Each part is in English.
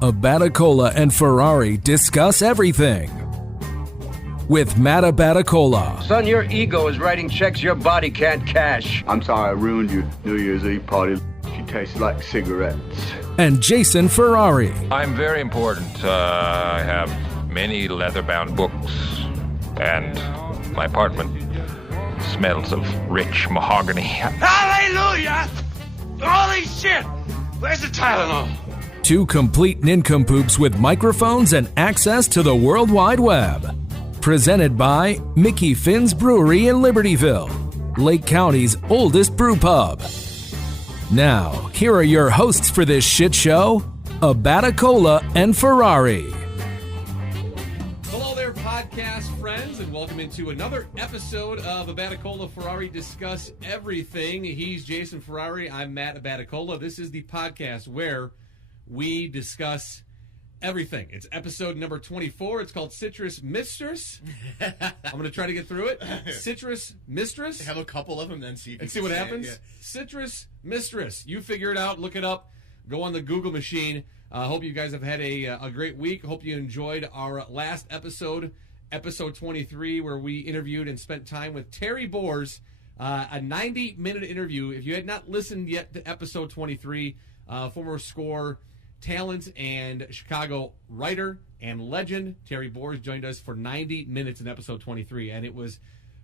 Abaticola and Ferrari discuss everything. With Matt Abaticola. Son, your ego is writing checks your body can't cash. I'm sorry I ruined your New Year's Eve party. She tastes like cigarettes. And Jason Ferrari. I'm very important. I have many leather-bound books, and my apartment smells of rich mahogany. Hallelujah! Holy shit! Where's the Tylenol? Two complete nincompoops with microphones and access to the World Wide Web. Presented by Mickey Finn's Brewery in Libertyville, Lake County's oldest brew pub. Now, here are your hosts for this shit show, Abaticola and Ferrari. Hello there, podcast friends, and welcome into another episode of Abaticola Ferrari Discuss Everything. He's Jason Ferrari. I'm Matt Abaticola. This is the podcast where we discuss everything. It's episode number 24. It's called Mistress. I'm going to try to get through it. Mistress. Have a couple of them, then see if and see what happens. Yeah. Mistress. You figure it out. Look it up. Go on the Google machine. Hope you guys have had a great week. Hope you enjoyed our last episode, episode 23, where we interviewed and spent time with Terry Boers, a 90-minute interview. If you had not listened yet to episode 23, former score talent and Chicago writer and legend Terry Boers joined us for 90 minutes in episode 23, and it was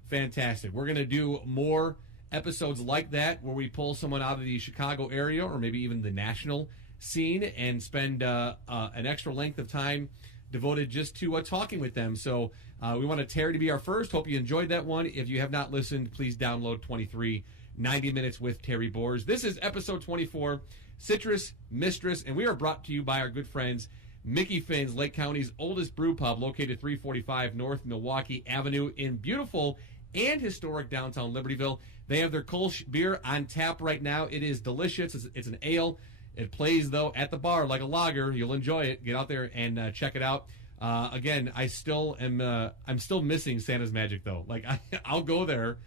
fantastic. We're going to do more episodes like that where we pull someone out of the Chicago area or maybe even the national scene and spend an extra length of time devoted just to talking with them. So we wanted Terry to be our first. Hope you enjoyed that one. If you have not listened, please download 23, 90 minutes with Terry Boers. This is episode 24, Mistress, and we are brought to you by our good friends Mickey Finn's, Lake County's oldest brew pub, located 345 North Milwaukee Avenue in beautiful and historic downtown Libertyville. They have their Kolsch beer on tap right now. It is delicious. It's an ale. It plays, though, at the bar like a lager. You'll enjoy it. Get out there and check it out. Again, I'm still missing Santa's Magic, though. Like, I'll go there,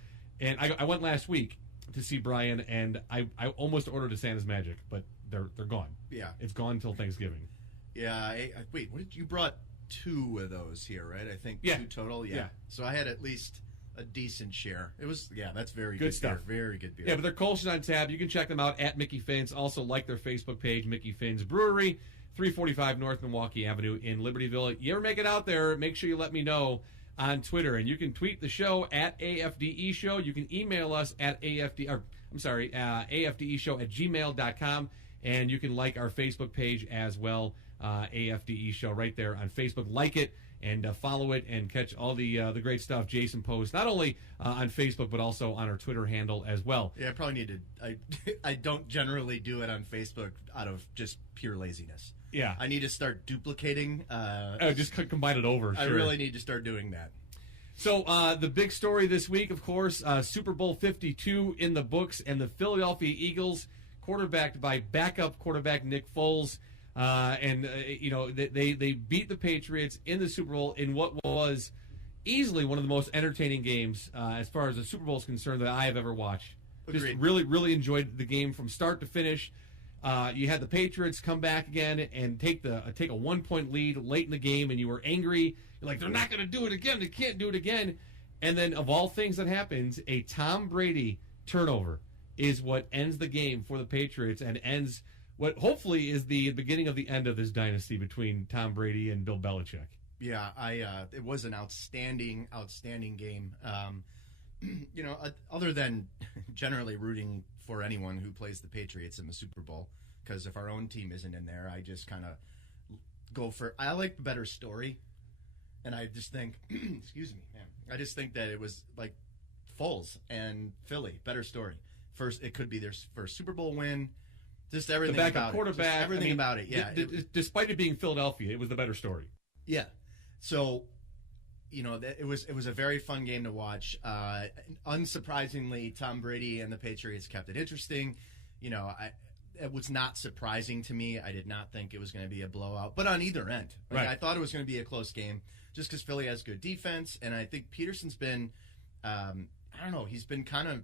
and I went last week to see Brian, and I almost ordered a Santa's Magic, but they're gone. Yeah, it's gone until Thanksgiving. Yeah. Wait, you brought two of those here, right? I think two total. Yeah. So I had at least a decent share. It was that's very good stuff. Beer. Very good beer. Yeah, but they're Kolsch on tab. You can check them out at Mickey Finn's. Also, like their Facebook page, Mickey Finn's Brewery, 345 North Milwaukee Avenue in Libertyville. You ever make it out there? Make sure you let me know on Twitter, and you can tweet the show at AFDE Show. You can email us at AFDEShow@gmail.com, and you can like our Facebook page as well, AFDE Show right there on Facebook. Like it and follow it and catch all the great stuff Jason posts, not only on Facebook but also on our Twitter handle as well. Yeah, I probably need to. I don't generally do it on Facebook out of just pure laziness. Yeah, I need to start duplicating. Just combine it over. Sure. I really need to start doing that. So the big story this week, of course, Super Bowl 52 in the books, and the Philadelphia Eagles, quarterbacked by backup quarterback Nick Foles, they beat the Patriots in the Super Bowl in what was easily one of the most entertaining games as far as the Super Bowl is concerned that I have ever watched. Agreed. Just really enjoyed the game from start to finish. You had the Patriots come back again and take a 1-point lead late in the game, and you were angry. You're like, they're not going to do it again. They can't do it again. And then, of all things that happens, a Tom Brady turnover is what ends the game for the Patriots and ends what hopefully is the beginning of the end of this dynasty between Tom Brady and Bill Belichick. Yeah, it was an outstanding game. Other than generally rooting for anyone who plays the Patriots in the Super Bowl, because if our own team isn't in there, I just kind of go for. I like the better story, and I just think, excuse me, man, I just think that it was like Foles and Philly, better story. First, it could be their first Super Bowl win. Just everything the backup about quarterback, it. Everything about it, yeah. Despite it being Philadelphia, it was the better story. Yeah. So, it was a very fun game to watch. Unsurprisingly, Tom Brady and the Patriots kept it interesting. It was not surprising to me. I did not think it was going to be a blowout, but on either end, right. I thought it was going to be a close game, just because Philly has good defense, and I think Peterson's been, he's been kind of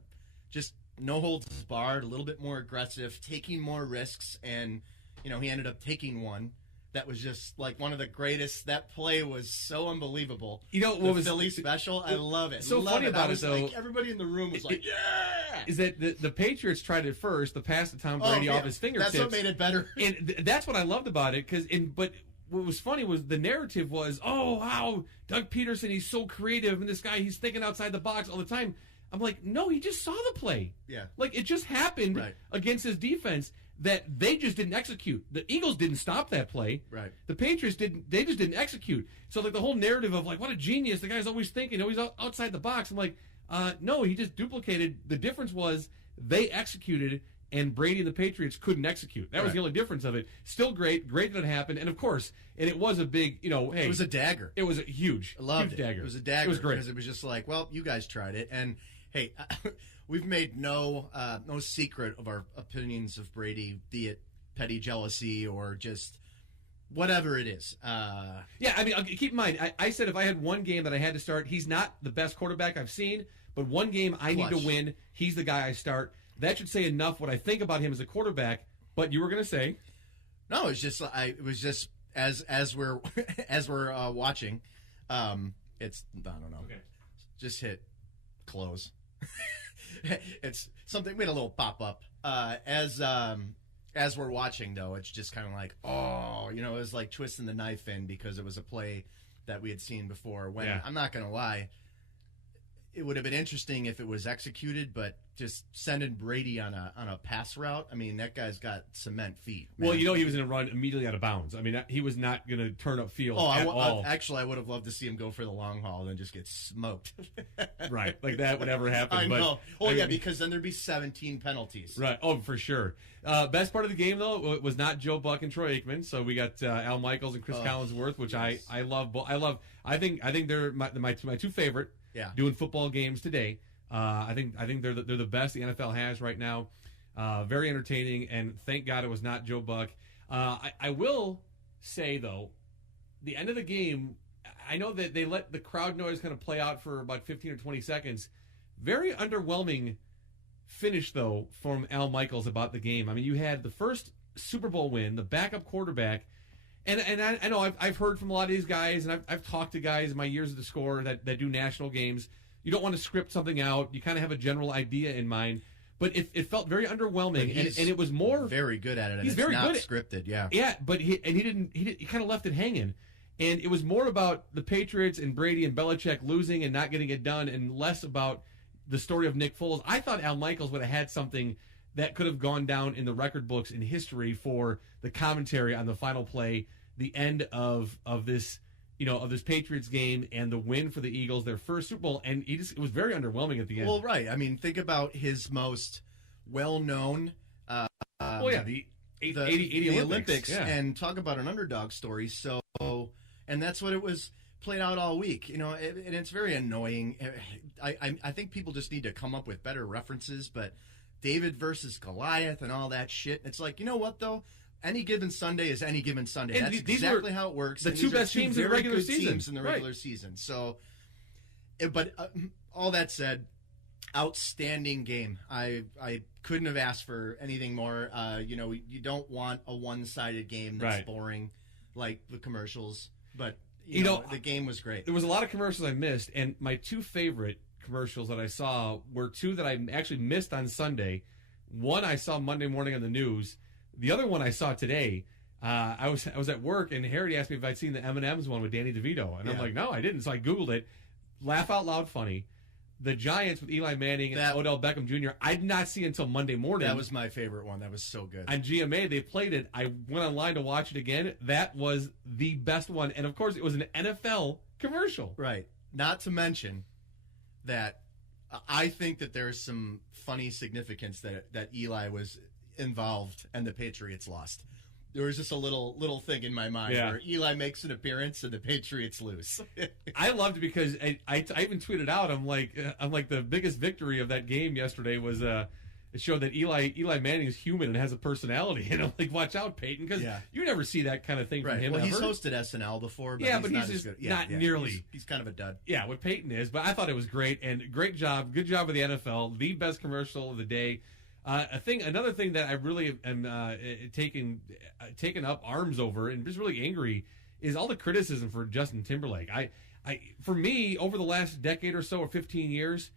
just no holds barred, a little bit more aggressive, taking more risks, and he ended up taking one that was just like one of the greatest. That play was so unbelievable. You know, the Philly special, I love it. So funny about it, though, like, everybody in the room was like, yeah! Is that the Patriots tried it first, the pass to Tom Brady off his fingertips. That's what made it better. And that's what I loved about it, but what was funny was the narrative was, oh, wow, Doug Peterson, he's so creative, and this guy, he's thinking outside the box all the time. I'm like, no, he just saw the play. Yeah. Like, it just happened against his defense that they just didn't execute. The Eagles didn't stop that play. Right. The Patriots they just didn't execute. So, like, the whole narrative of, like, what a genius, the guy's always thinking, he's outside the box. I'm like, no, he just duplicated. The difference was they executed, and Brady and the Patriots couldn't execute. That was the only difference of it. Still great that it happened. And, of course, it was a big, hey. It was a dagger. It was a huge, I loved huge it. dagger. It was a dagger. It was great. Because it was just like, well, you guys tried it. And, hey, we've made no secret of our opinions of Brady, be it petty jealousy or just whatever it is. Yeah, I mean, keep in mind, I said if I had one game that I had to start, he's not the best quarterback I've seen, but one game I need to win, he's the guy I start. That should say enough what I think about him as a quarterback. But you were going to say, no, it was just as we're watching, it's I don't know, just hit close. It's something. We had a little pop up as we're watching though. It's just kind of like, it was like twisting the knife in because it was a play that we had seen before. When I'm not going to lie, it would have been interesting if it was executed, but just sending Brady on a pass route, I mean, that guy's got cement feet. Man. Well, he was going to run immediately out of bounds. I mean, he was not going to turn up field at all. Actually, I would have loved to see him go for the long haul and then just get smoked. Right, like that would never happen. I know. Because then there'd be 17 penalties. Right. Oh, for sure. Best part of the game, though, was not Joe Buck and Troy Aikman. So we got Al Michaels and Chris Collinsworth, which I love. I think they're my two favorite. Yeah. Doing football games today. I think they're the best the NFL has right now. Very entertaining, and thank God it was not Joe Buck. I will say, though, the end of the game, I know that they let the crowd noise kind of play out for about 15 or 20 seconds. Very underwhelming finish, though, from Al Michaels about the game. I mean, you had the first Super Bowl win, the backup quarterback, and I know I've heard from a lot of these guys, and I've talked to guys in my years at the Score that do national games. You don't want to script something out. You kind of have a general idea in mind. But it felt very underwhelming, and it was more very good at it. And he's it's very not good scripted, yeah. Yeah, but he kind of left it hanging, and it was more about the Patriots and Brady and Belichick losing and not getting it done, and less about the story of Nick Foles. I thought Al Michaels would have had something that could have gone down in the record books in history for the commentary on the final play, the end of this. Of this Patriots game and the win for the Eagles, their first Super Bowl, and it was very underwhelming at the end. Well, right. I mean, think about his most well-known. The 80 Olympics, and talk about an underdog story. So, and that's what it was played out all week. And it's very annoying. I think people just need to come up with better references. But David versus Goliath and all that shit. It's like, you know what though. Any given Sunday is any given Sunday. And that's exactly how it works. The two best teams in the regular season. Teams in the regular season. So, but all that said, outstanding game. I couldn't have asked for anything more. You don't want a one-sided game that's boring, like the commercials. But the game was great. There was a lot of commercials I missed, and my two favorite commercials that I saw were two that I actually missed on Sunday. One I saw Monday morning on the news. The other one I saw today, I was at work, and Harry asked me if I'd seen the M&M's one with Danny DeVito. And I'm like, no, I didn't. So I Googled it. Laugh out loud funny. The Giants with Eli Manning and Odell Beckham Jr., I did not see until Monday morning. That was my favorite one. That was so good. On GMA, they played it. I went online to watch it again. That was the best one. And, of course, it was an NFL commercial. Right. Not to mention that I think that there's some funny significance that Eli was involved and the Patriots lost. There was just a little thing in my mind where Eli makes an appearance and the Patriots lose. I loved it because I even tweeted out, I'm like the biggest victory of that game yesterday was it showed that Eli Manning is human and has a personality, and I'm like, watch out, Peyton, because you never see that kind of thing from him. Well, ever. He's hosted SNL before, but he's not just as good. not nearly. He's kind of a dud. Yeah, what Peyton is, but I thought it was great, and great job, good job with the NFL, the best commercial of the day. Another thing that I really am taking up arms over and just really angry is all the criticism for Justin Timberlake. For me, over the last decade or so, or 15 years,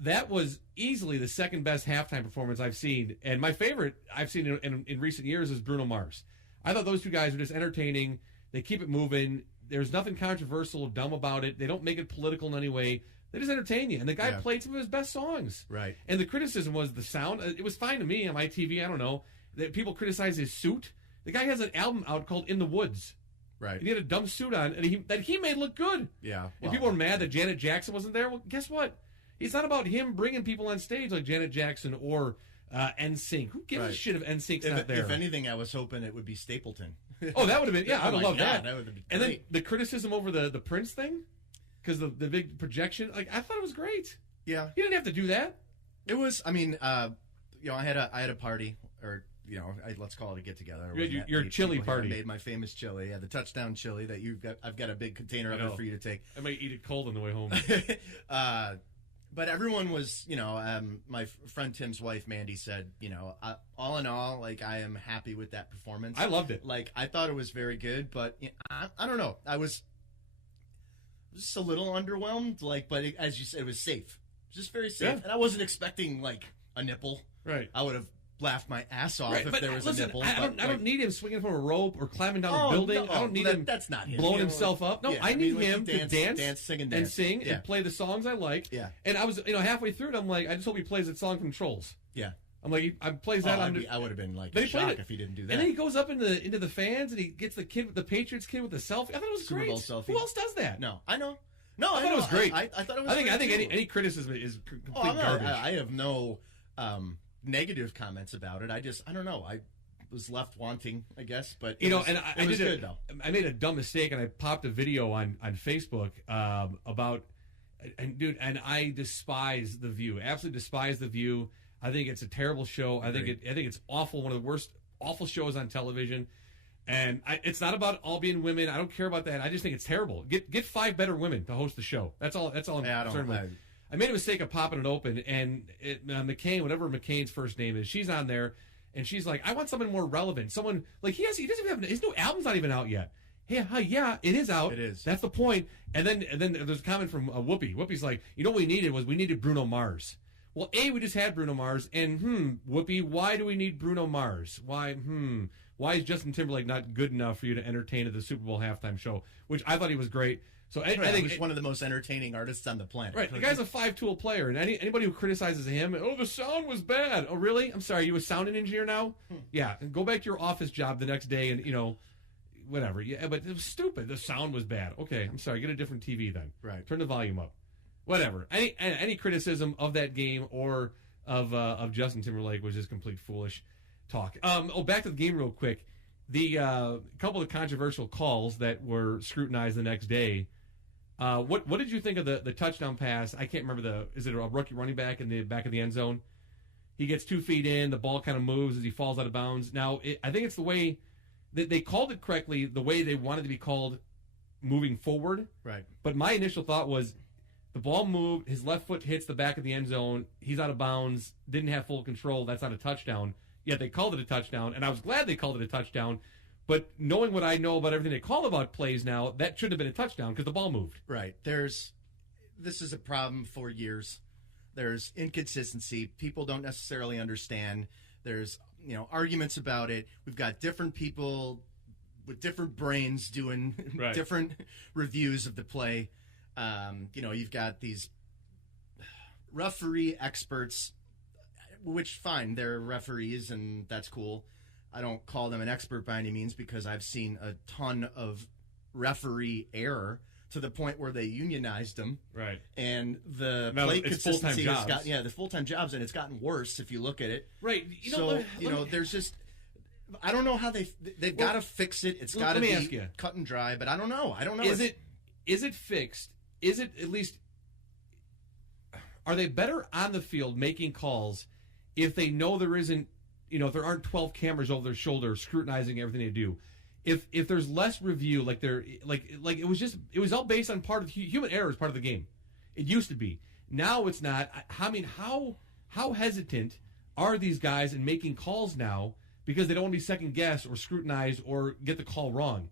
that was easily the second best halftime performance I've seen. And my favorite I've seen in recent years is Bruno Mars. I thought those two guys are just entertaining. They keep it moving. There's nothing controversial or dumb about it. They don't make it political in any way. They just entertain you. And the guy played some of his best songs. Right. And the criticism was the sound. It was fine to me on my TV. I don't know. That people criticize his suit. The guy has an album out called In the Woods. Right. And he had a dumb suit on that he made look good. Yeah. And people were mad that Janet Jackson wasn't there. Well, guess what? It's not about him bringing people on stage like Janet Jackson or NSYNC. Who gives a shit if NSYNC's not there? If anything, I was hoping it would be Stapleton. Oh, that would have been, I would have loved that. That would have been great. And then the criticism over the Prince thing, because the big projection, like, I thought it was great. Yeah. You didn't have to do that. It was, I mean, I had a party, or, let's call it a get-together. Your chili party. I made my famous chili, the touchdown chili that I've got a big container of it for you to take. I might eat it cold on the way home. But everyone was, my friend Tim's wife, Mandy, said, all in all, like, I am happy with that performance. I loved it. Like, I thought it was very good, but I don't know. I was just a little underwhelmed, like, but as you said, it was safe. Just very safe. Yeah. And I wasn't expecting, like, a nipple. Right. I would have laughed my ass off if there was a nipple. I don't need him swinging from a rope or climbing down a building. No, I don't need him that's not him. blowing himself up. No, I need him to dance, sing, and play the songs I like. Yeah. And I was, halfway through it, I'm like, I just hope he plays that song from Trolls. Yeah. I'm like, I plays that. I would have been like shocked if he didn't do that. And then he goes up into the fans and he gets the Patriots kid with the selfie. I thought it was Super great. Bowl selfie. Who else does that? No, I know. No, I thought it was great. I thought it was. I think any criticism is complete garbage. I have no negative comments about it. I don't know. I was left wanting, I guess. But it was good though. I made a dumb mistake and I popped a video on Facebook about, and I despise The View. Absolutely despise The View. I think it's a terrible show. I think it's awful. One of the worst awful shows on television. And it's not about all being women. I don't care about that. I just think it's terrible. Get 5 better women to host the show. That's all. I'm concerned with. I made a mistake of popping it open, and McCain, whatever McCain's first name is, she's on there, and she's like, I want someone more relevant. Someone like he doesn't even have his new album's not even out yet. Yeah, it is out. It is. That's the point. And then there's a comment from Whoopi. Whoopi's like, what we needed Bruno Mars. Well, we just had Bruno Mars, and Whoopi, why do we need Bruno Mars? Why is Justin Timberlake not good enough for you to entertain at the Super Bowl halftime show? Which I thought he was great. So I think he's one of the most entertaining artists on the planet. Right, the guy's a 5-tool player, and anybody who criticizes him, the sound was bad. Oh, really? I'm sorry, you a sound engineer now? Yeah, and go back to your office job the next day, and whatever. Yeah, but it was stupid. The sound was bad. Okay, I'm sorry. Get a different TV then. Right. Turn the volume up. Whatever. Any criticism of that game or of Justin Timberlake was just complete foolish talk. Back to the game real quick. The couple of controversial calls that were scrutinized the next day. What did you think of the touchdown pass? I can't remember is it a rookie running back in the back of the end zone? He gets 2 feet in, the ball kind of moves as he falls out of bounds. Now, I think it's the way that they called it correctly, the way they wanted to be called moving forward. Right. But my initial thought was the ball moved, his left foot hits the back of the end zone, he's out of bounds, didn't have full control, that's not a touchdown. Yet they called it a touchdown, and I was glad they called it a touchdown. But knowing what I know about everything they call about plays now, that should have been a touchdown because the ball moved. Right. This is a problem for years. There's inconsistency. People don't necessarily understand. There's arguments about it. We've got different people with different brains doing different reviews of the play. You've got these referee experts, which fine, they're referees and that's cool. I don't call them an expert by any means because I've seen a ton of referee error to the point where they unionized them. Right. And the now play consistency has gotten, the full-time jobs, and it's gotten worse if you look at it. Right. There's just, I don't know how they've got to fix it. It's got to be cut and dry, but I don't know. Is it fixed? Is it at least, are they better on the field making calls if they know there isn't, if there aren't 12 cameras over their shoulder scrutinizing everything they do? If there's less review, it was all based on part of human error is part of the game. It used to be. Now it's not. I mean, how hesitant are these guys and making calls now because they don't want to be second guessed or scrutinized or get the call wrong.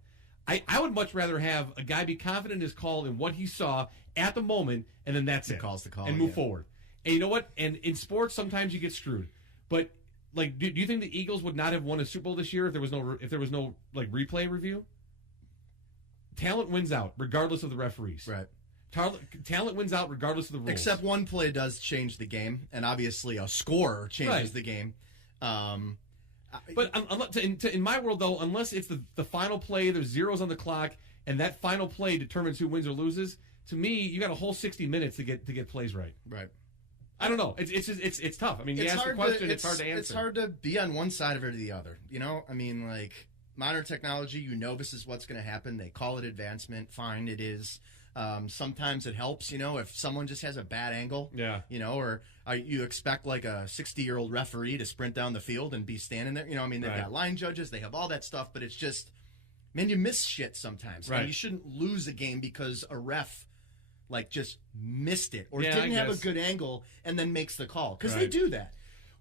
I would much rather have a guy be confident in his call and what he saw at the moment, and then that's it. Calls the call and move forward. And you know what? And in sports, sometimes you get screwed. But like, do you think the Eagles would not have won a Super Bowl this year if there was no like replay review? Talent wins out regardless of the referees. Right. Talent wins out regardless of the rules. Except one play does change the game, and obviously a score changes the game. But in my world, though, unless it's the final play, there's zeros on the clock, and that final play determines who wins or loses. To me, you got a whole 60 minutes to get plays right. Right. I don't know. It's tough. I mean, you ask the question, it's hard to answer. It's hard to be on one side or the other. You know, I mean, like modern technology. You know, this is what's going to happen. They call it advancement. Fine, it is. Sometimes it helps, you know, if someone just has a bad angle, you know, or you expect like a 60-year-old referee to sprint down the field and be standing there. You know, I mean, they've got line judges, they have all that stuff, but it's just, man, you miss shit sometimes. Right. And you shouldn't lose a game because a ref like just missed it or didn't have a good angle and then makes the call because they do that.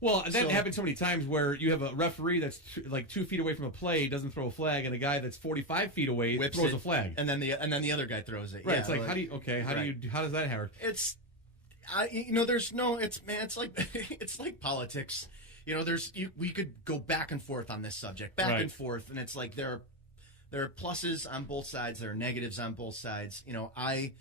Well, that happens so many times where you have a referee that's like 2 feet away from a play, doesn't throw a flag, and a guy that's 45 feet away throws a flag, and then the other guy throws it. Right? Yeah, it's like, how does that happen? It's, you know, there's no, it's like it's like politics. You know, we could go back and forth on this subject, and forth, and it's like there are pluses on both sides, there are negatives on both sides. You know, I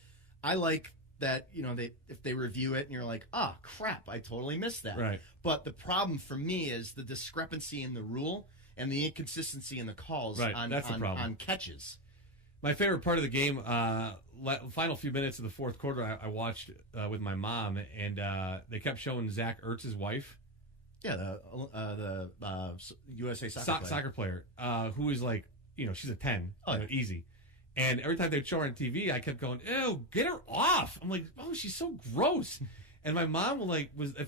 like that, you know, if they review it and you're like, crap, I totally missed that. Right. But the problem for me is the discrepancy in the rule and the inconsistency in the calls on catches. My favorite part of the game, final few minutes of the fourth quarter, I watched with my mom, and they kept showing Zach Ertz's wife. Yeah, the USA soccer player, who is like, you know, she's a 10, easy. And every time they'd show her on TV, I kept going, ew, get her off. I'm like, oh, she's so gross. And my mom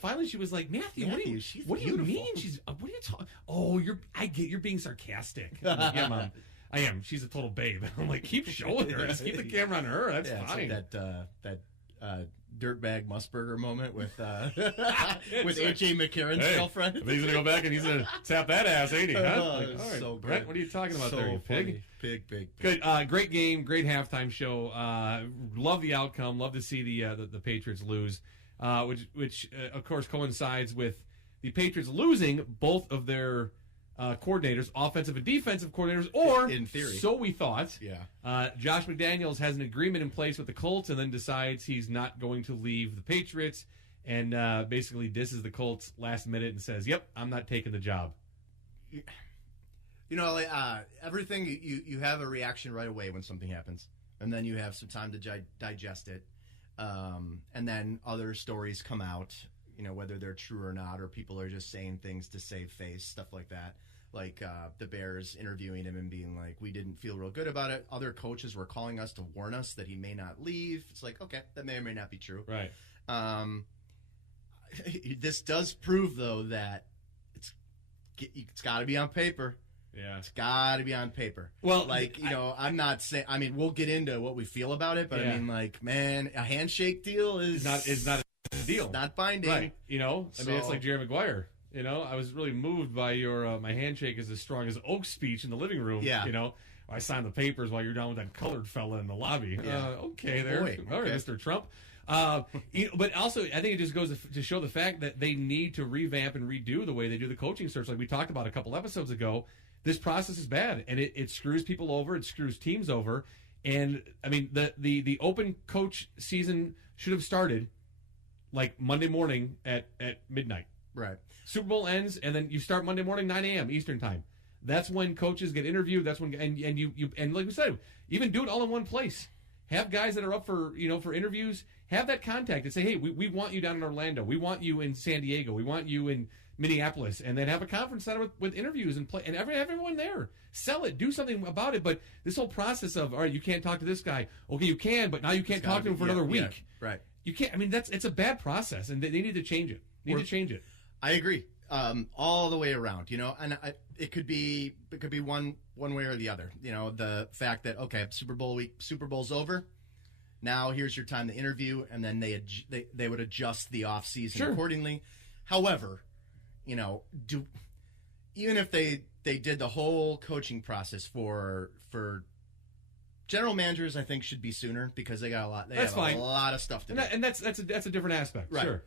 finally she was like, Matthew, what do you mean? She's, what are you talking? Oh, you're being sarcastic. I'm like, yeah, Mom, I am. She's a total babe. I'm like, keep showing her. Just keep the camera on her. That's fine. It's like that dirtbag Musburger moment with H.A. McCarron's girlfriend. He's going to go back and he's going to tap that ass, ain't he? Huh? All right, so Brett, what are you talking about there, you pig? Pig. Good, great game, great halftime show. Love the outcome. Love to see the Patriots lose, which of course coincides with the Patriots losing both of their coordinators, offensive and defensive coordinators, or in theory, so we thought. Yeah. Josh McDaniels has an agreement in place with the Colts, and then decides he's not going to leave the Patriots, and basically disses the Colts last minute and says, "Yep, I'm not taking the job." You know, everything you have a reaction right away when something happens, and then you have some time to digest it, and then other stories come out. You know, whether they're true or not, or people are just saying things to save face, stuff like that. Like the Bears interviewing him and being like, we didn't feel real good about it. Other coaches were calling us to warn us that he may not leave. It's like, okay, that may or may not be true. Right. This does prove, though, that it's got to be on paper. Yeah. It's got to be on paper. Well, like, I'm not saying, I mean, we'll get into what we feel about it, but I mean, like, man, a handshake deal is not deal. Not binding. Right. You know, I mean, it's like Jerry Maguire. You know, I was really moved by your my handshake is as strong as oak speech in the living room. Yeah. You know, I signed the papers while you're down with that colored fella in the lobby. Yeah. Okay, there. Boy, all right, okay. Mr. Trump. But also, I think it just goes to show the fact that they need to revamp and redo the way they do the coaching search, like we talked about a couple episodes ago. This process is bad, and it screws people over. It screws teams over. And, I mean, the open coach season should have started like Monday morning at midnight. Right. Super Bowl ends, and then you start Monday morning 9 a.m. Eastern time. That's when coaches get interviewed. That's when and like we said, even do it all in one place. Have guys that are up for interviews. Have that contact and say, hey, we want you down in Orlando. We want you in San Diego. We want you in Minneapolis, and then have a conference center with interviews and play and everyone there. Sell it. Do something about it. But this whole process of, all right, you can't talk to this guy. Okay, you can, but now you can't talk to him for another week. Yeah, right. You can't. I mean, it's a bad process, and they need to change it. I agree, all the way around. You know, and it could be one way or the other. You know, the fact that Super Bowl week, Super Bowl's over. Now here's your time to interview, and then they would adjust the off season accordingly. However, do even if they did the whole coaching process for general managers, I think should be sooner because they got a lot. They have a lot of stuff to do, and that's a different aspect, right? Sure.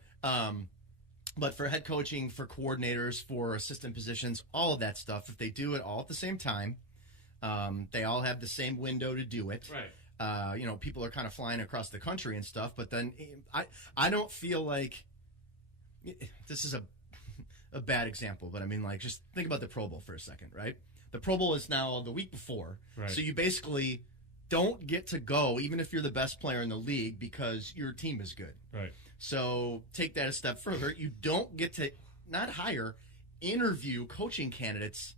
But for head coaching, for coordinators, for assistant positions, all of that stuff, if they do it all at the same time, they all have the same window to do it. Right. People are kind of flying across the country and stuff, but then I don't feel like this is a bad example, but I mean, like, just think about the Pro Bowl for a second, right? The Pro Bowl is now the week before, right. So you basically don't get to go, even if you're the best player in the league, because your team is good. Right. So take that a step further. You don't get to not hire, interview coaching candidates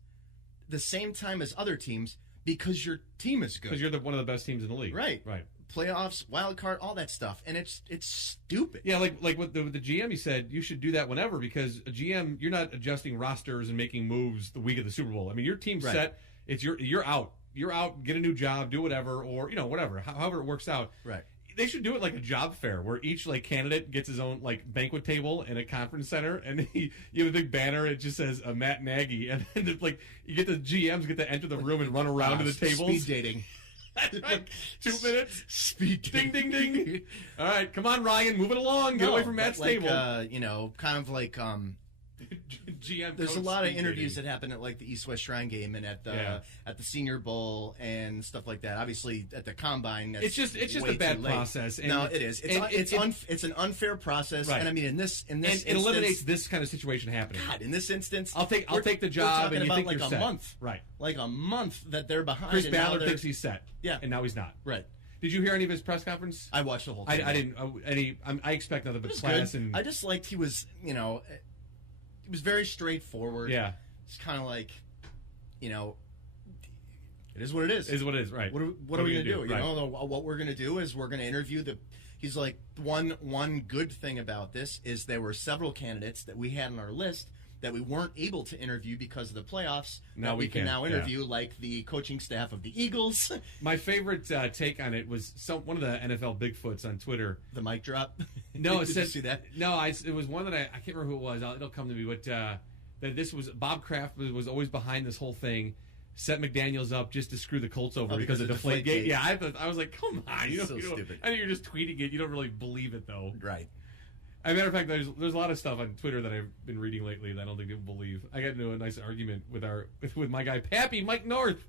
the same time as other teams because your team is good. Because you're one of the best teams in the league. Right. Right. Playoffs, wild card, all that stuff, and it's stupid. Yeah, like with the GM, he said you should do that whenever because a GM, you're not adjusting rosters and making moves the week of the Super Bowl. I mean, your team's Right. set. It's you're out. You're out. Get a new job. Do whatever, or whatever. However it works out. Right. They should do it like a job fair where each candidate gets his own banquet table in a conference center, and you have a big banner. It just says Matt Nagy, and then you get the GMs get to enter the room and run around to the tables. Speed dating. That's right. 2 minutes. Speed ding, ding, ding. All right, come on, Ryan, move it along. Get away from Matt's table. Kind of like GM. there's a lot of interviews that happen at the East-West Shrine Game and at the Senior Bowl and stuff like that. Obviously, at the Combine, that's it's just way a bad too late. process. No, it is. It's an unfair process, right. And I mean, in this it instance, eliminates this kind of situation happening. God, in this instance, I'll take the job, and you think you're set. Month, right? Like a month that they're behind. Chris Ballard thinks he's set, yeah, and now he's not. Right. Did you hear any of his press conference? I watched the whole thing. I didn't. I expect nothing but class. And I just liked he was, he was very straightforward. Yeah. It's kind of like, it is what it is. It is what it is, right. What are we going to do? Right. What we're going to do is we're going to interview he's like, one good thing about this is there were several candidates that we had on our list that we weren't able to interview because of the playoffs. Now that we can now interview, yeah. like the coaching staff of the Eagles. My favorite take on it was one of the NFL Bigfoots on Twitter. The mic drop? No, Did you see that? No, it was one that I can't remember who it was. It'll come to me. But that this was Bob Kraft was always behind this whole thing. Set McDaniels up just to screw the Colts over because of Deflategate. Yeah, I was like, come on, so stupid. I think you're just tweeting it. You don't really believe it though. Right. As a matter of fact, there's a lot of stuff on Twitter that I've been reading lately that I don't think people believe. I got into a nice argument with my guy Pappy, Mike North,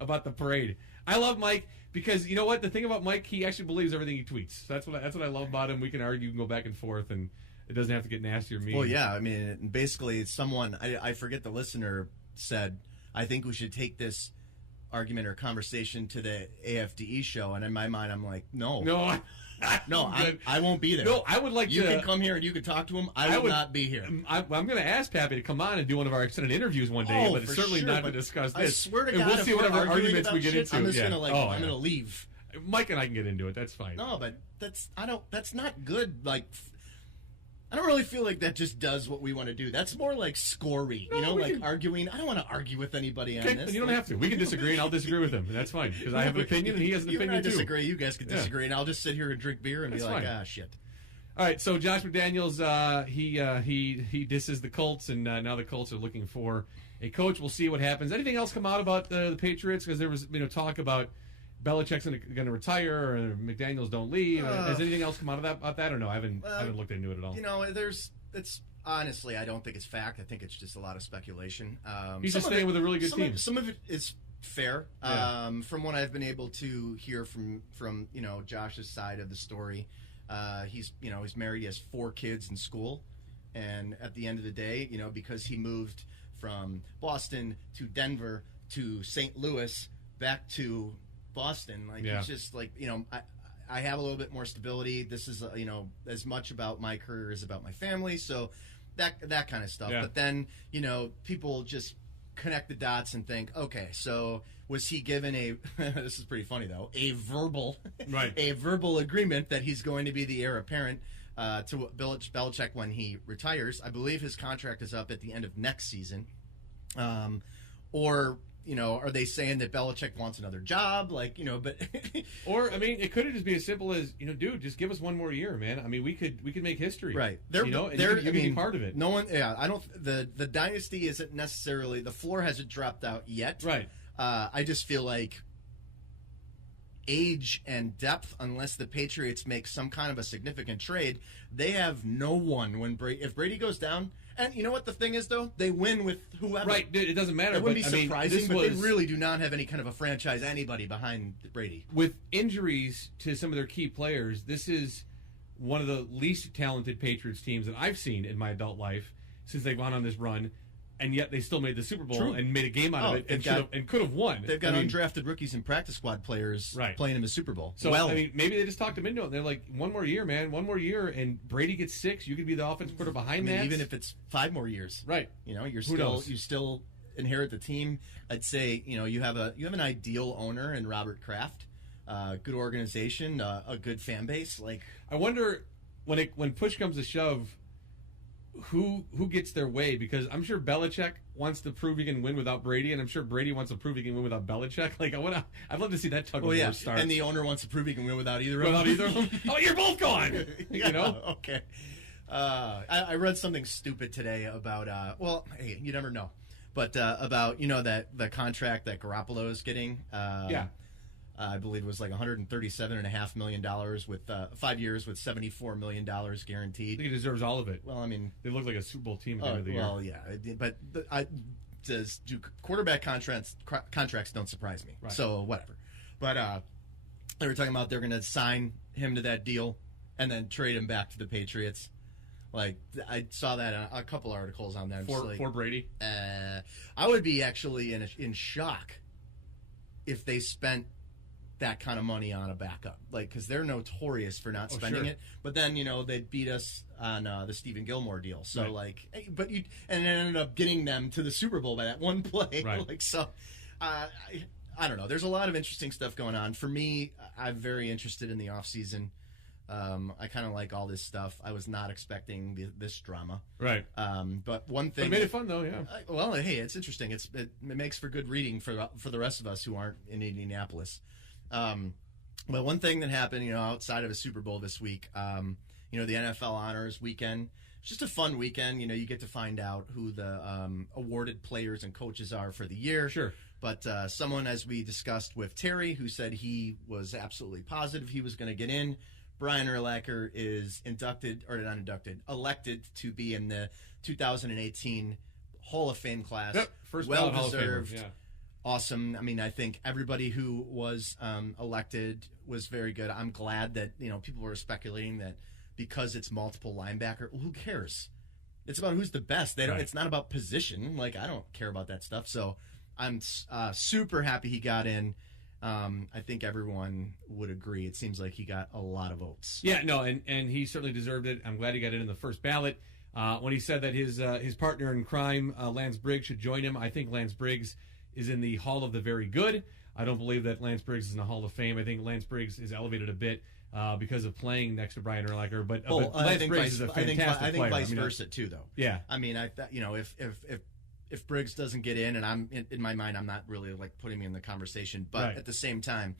about the parade. I love Mike because you know what? The thing about Mike, he actually believes everything he tweets. So that's what I love about him. We can argue, and go back and forth, and it doesn't have to get nasty or mean. Well, yeah, I mean, basically, someone I forget the listener said, I think we should take this argument or conversation to the AFDE show, and in my mind, I'm like, no. I won't be there. No, I would like you can come here and you can talk to him. I will not be here. I'm going to ask Pappy to come on and do one of our extended interviews one day, but it's certainly not to discuss this. I swear to and God, we'll see whatever arguments we get into. I'm just gonna I'm gonna leave. Mike and I can get into it. That's fine. No, but that's not good. Like, I don't really feel like that just does what we want to do. That's more like scory, arguing. I don't want to argue with anybody on this. You don't have to. We can disagree, and I'll disagree with him. And that's fine because I have an opinion, and he has an opinion and I too. Disagree. You guys can disagree, and I'll just sit here and drink beer and be like, shit. All right, so Josh McDaniels, he disses the Colts, and now the Colts are looking for a coach. We'll see what happens. Anything else come out about the Patriots? Because there was talk about Belichick's going to retire, or McDaniels don't leave. Has anything else come out of that, or no? I haven't looked into it at all. It's honestly, I don't think it's fact. I think it's just a lot of speculation. He's just staying with a really good team. Some of it is fair. Yeah. From what I've been able to hear from Josh's side of the story, he's married. He has 4 kids in school, and at the end of the day, because he moved from Boston to Denver to St. Louis back to Boston, it's just I have a little bit more stability. This is as much about my career as about my family, so that kind of stuff. Yeah. But then people just connect the dots and think, okay, so was he given a this is pretty funny though, a verbal agreement that he's going to be the heir apparent to Belichick when he retires? I believe his contract is up at the end of next season, or are they saying that Belichick wants another job? Like, but Or, I mean, it could have just been as simple as, dude, just give us one more year, man. I mean, we could make history. Right. You can be part of it. No one, I don't, the dynasty isn't necessarily, the floor hasn't dropped out yet. Right. I just feel like age and depth, unless the Patriots make some kind of a significant trade, they have no one if Brady goes down. And you know what the thing is, though? They win with whoever. Right, dude, it doesn't matter. It wouldn't be surprising, but they really do not have any kind of a franchise anybody behind Brady. With injuries to some of their key players, this is one of the least talented Patriots teams that I've seen in my adult life since they've gone on this run. And yet they still made the Super Bowl and made a game out of it and could have won. They've got undrafted rookies and practice squad players playing in the Super Bowl. So, maybe they just talked them into it. They're like, one more year, man. One more year, and Brady gets 6. You could be the offense quarter behind that. Even if it's 5 more years. Right. You still inherit the team. I'd say, you have an ideal owner in Robert Kraft. Good organization, a good fan base. Like, I wonder when push comes to shove, who gets their way, because I'm sure Belichick wants to prove he can win without Brady, and I'm sure Brady wants to prove he can win without Belichick. Like, I'd love to see that tug of war start. And the owner wants to prove he can win without either of them. Oh, you're both gone. Okay. I read something stupid today about hey, you never know, but about that the contract that Garoppolo is getting. I believe it was like $137.5 million with 5 years with $74 million guaranteed. I think he deserves all of it. Well, I mean, they look like a Super Bowl team at the end of the year. Well, yeah, but quarterback contracts don't surprise me. Right. So whatever. But they were talking about they're going to sign him to that deal and then trade him back to the Patriots. Like, I saw that in a couple articles on that. For Brady? I would be actually in shock if they spent that kind of money on a backup, like, because they're notorious for not spending it. But then they beat us on the Stephen Gilmore deal. So but it ended up getting them to the Super Bowl by that one play. Right. I don't know. There's a lot of interesting stuff going on. For me, I'm very interested in the off season. I kind of like all this stuff. I was not expecting this drama. Right. But one thing, it made it fun though. Yeah. Hey, it's interesting. It makes for good reading for the rest of us who aren't in Indianapolis. But one thing that happened, outside of a Super Bowl this week, the NFL Honors Weekend. It's just a fun weekend. You get to find out who the awarded players and coaches are for the year. Sure. But someone, as we discussed with Terry, who said he was absolutely positive he was going to get in, Brian Urlacher is elected to be in the 2018 Hall of Fame class. Yep. First well Hall of deserved. Famer. Yeah. Awesome. I mean, I think everybody who was elected was very good. I'm glad that people were speculating that because it's multiple linebacker, who cares? It's about who's the best. It's not about position. Like, I don't care about that stuff. So I'm super happy he got in. I think everyone would agree. It seems like he got a lot of votes. Yeah, no, and he certainly deserved it. I'm glad he got in the first ballot. When he said that his partner in crime, Lance Briggs, should join him, I think Lance Briggs is in the Hall of the Very Good. I don't believe that Lance Briggs is in the Hall of Fame. I think Lance Briggs is elevated a bit because of playing next to Brian Urlacher. But Lance Briggs is a fantastic player. I think vice versa too, though. Yeah. I mean, if Briggs doesn't get in, and I'm in my mind, I'm not really like putting me in the conversation, but at the same time,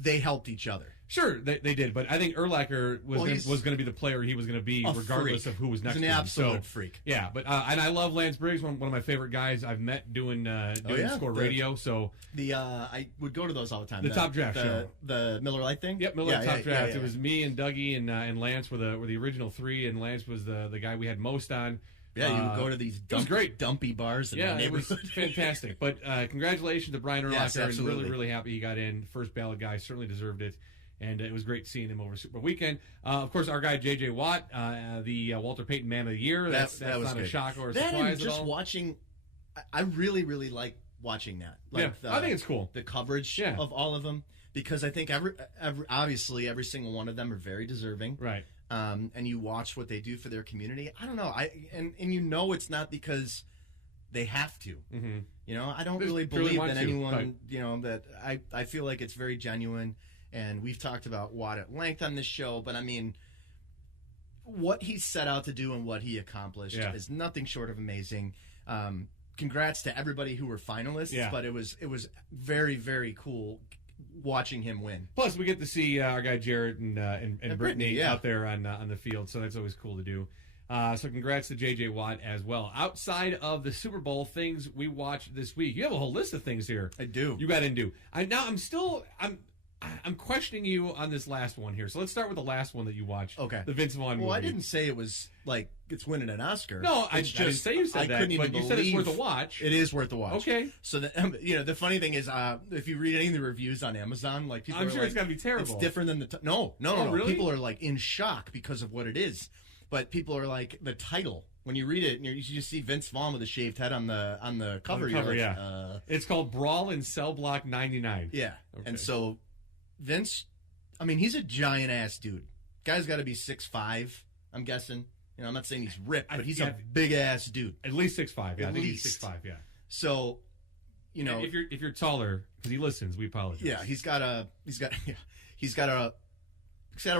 they helped each other. Sure, they did, but I think Urlacher was going to be the player he was going to be regardless of who was next to him. He's an absolute freak. Yeah, but and I love Lance Briggs, one of my favorite guys I've met doing Score Radio. So I would go to those all the time. The Top Draft show, the Miller Lite thing. Yep, Miller Top Draft. It was me and Dougie and Lance were the original three, and Lance was the guy we had most on. Yeah, you would go to these dumpy bars in the neighborhood. It was fantastic. But congratulations to Brian Urlacher. Yes, absolutely. And really happy he got in. First ballot guy, certainly deserved it. And it was great seeing him over Super Bowl weekend. Of course, our guy J.J. Watt, the Walter Payton Man of the Year. That's was not good. A shock or a that surprise and just at all. Watching, I really, really like watching that. Like I think it's cool. The coverage of all of them, because I think obviously every single one of them are very deserving. Right. And you watch what they do for their community. I don't know. And it's not because they have to. Mm-hmm. I don't really believe that anyone. That I feel like it's very genuine. And we've talked about Watt at length on this show, but I mean, what he set out to do and what he accomplished is nothing short of amazing. congrats to everybody who were finalists. Yeah. But it was very, very cool watching him win. Plus, we get to see our guy Jarrett and Brittany yeah. out there on the field, so that's always cool to do. So congrats to J.J. Watt as well. Outside of the Super Bowl, things we watched this week. You have a whole list of things here. I do. You got into. I'm questioning you on this last one here. So let's start with the last one that you watched. Okay. The Vince Vaughn movie. Well, I didn't say it was like it's winning an Oscar. No, I didn't say you said I that, couldn't but even you said it's believe worth a watch. It is worth a watch. Okay. So the funny thing is, if you read any of the reviews on Amazon, like people, I'm are sure like, it's gotta be terrible. It's different than the no. Really? People are like in shock because of what it is, but people are like the title. When you read it, and you just see Vince Vaughn with a shaved head on the cover. On the cover, you're like, yeah. It's called Brawl in Cell Block 99. Yeah. Okay. And so Vince, I mean, he's a giant ass dude. Guy's got to be 6'5", I'm guessing. You know, I'm not saying he's ripped, but he's a big ass dude. At least 6'5". Yeah, At I think he's least. 6'5". Yeah. So, you know, if you're taller, because he listens, we apologize. yeah, he's got a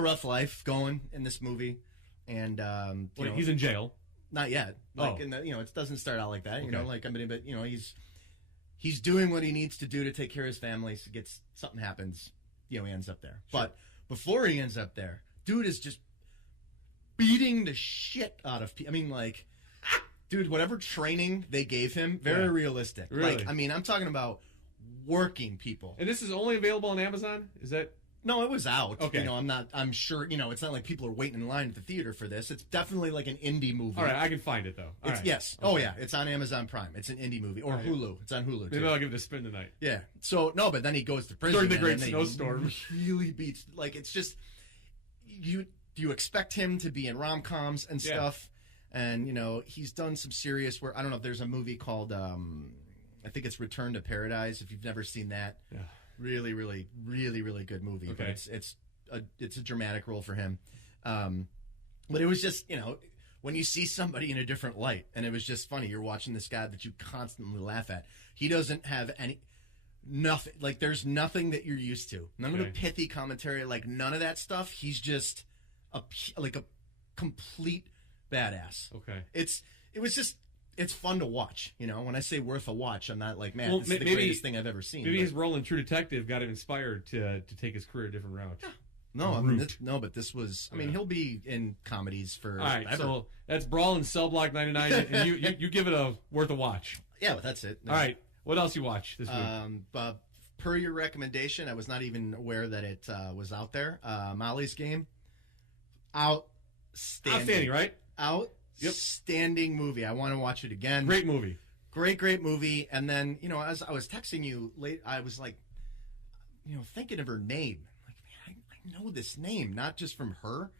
rough life going in this movie, and you know, he's in jail. not yet. Like, Oh. it doesn't start out like that. You Okay. know, like, I mean, but you know, he's doing what he needs to do to take care of his family. So something happens, you know, he ends up there. Sure. But before he ends up there, dude is just beating the shit out of people. I mean, like, dude, whatever training they gave him, very Yeah. realistic. Really? Like, I mean, I'm talking about working people. And this is only available on Amazon? Is that? No, it was out. Okay. You know, I'm sure, you know, it's not like people are waiting in line at the theater for this. It's definitely like an indie movie. All right, I can find it, though. All right. Yes. Okay. Oh, yeah. It's on Amazon Prime. It's an indie movie. Or All right. Hulu. It's on Hulu, Maybe too. I'll give it a spin tonight. Yeah. So, no, but then he goes to prison. During the man, great and then snowstorm. He really beats, like, it's just, you expect him to be in rom-coms and Yeah. stuff. And, you know, he's done some serious work. I don't know if there's a movie called, I think it's Return to Paradise, if you've never seen that. Yeah. Really, really, really, really good movie. But Okay. it's a dramatic role for him. But it was just, you know, when you see somebody in a different light, and it was just funny. You're watching this guy that you constantly laugh at. He doesn't have nothing. Like, there's nothing that you're used to. None of the Okay. pithy commentary, like none of that stuff. He's just a complete badass. Okay. It's fun to watch. You know, when I say worth a watch, I'm not like, man, Well, this is the maybe- greatest thing I've ever seen. Maybe but- his role in True Detective got him inspired to take his career a different route. No, I mean, Root. but this was. I mean, Yeah. he'll be in comedies for. All right, ever. so that's Brawl in Cell Block 99, and you give it a worth a watch. Yeah, but that's it. All right, what else you watch this week? But per your recommendation, I was not even aware that it was out there. Molly's Game, outstanding, right? Outstanding movie. I want to watch it again. Great movie. Great movie. And then, you know, as I was texting you late, I was like, you know, thinking of her name. Like, man, I know this name, not just from her.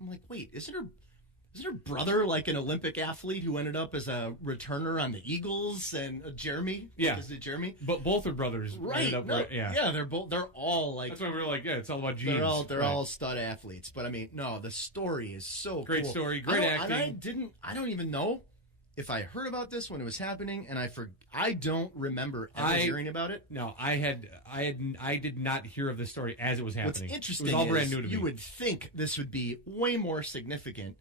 I'm like, wait, isn't her brother like an Olympic athlete who ended up as a returner on the Eagles? And Jeremy? Yeah. Is it Jeremy? But both are brothers. Right. ended up No, yeah. they're all like, That's why we were like, yeah, it's all about genes. they're Right. all stud athletes. But I mean, no, the story is so Great cool. story, great acting. I don't even know if I heard about this when it was happening, and I don't remember ever hearing about it. No, I did not hear of this story as it was happening. What's interesting it was all is brand new to me. you would think this would be way more significant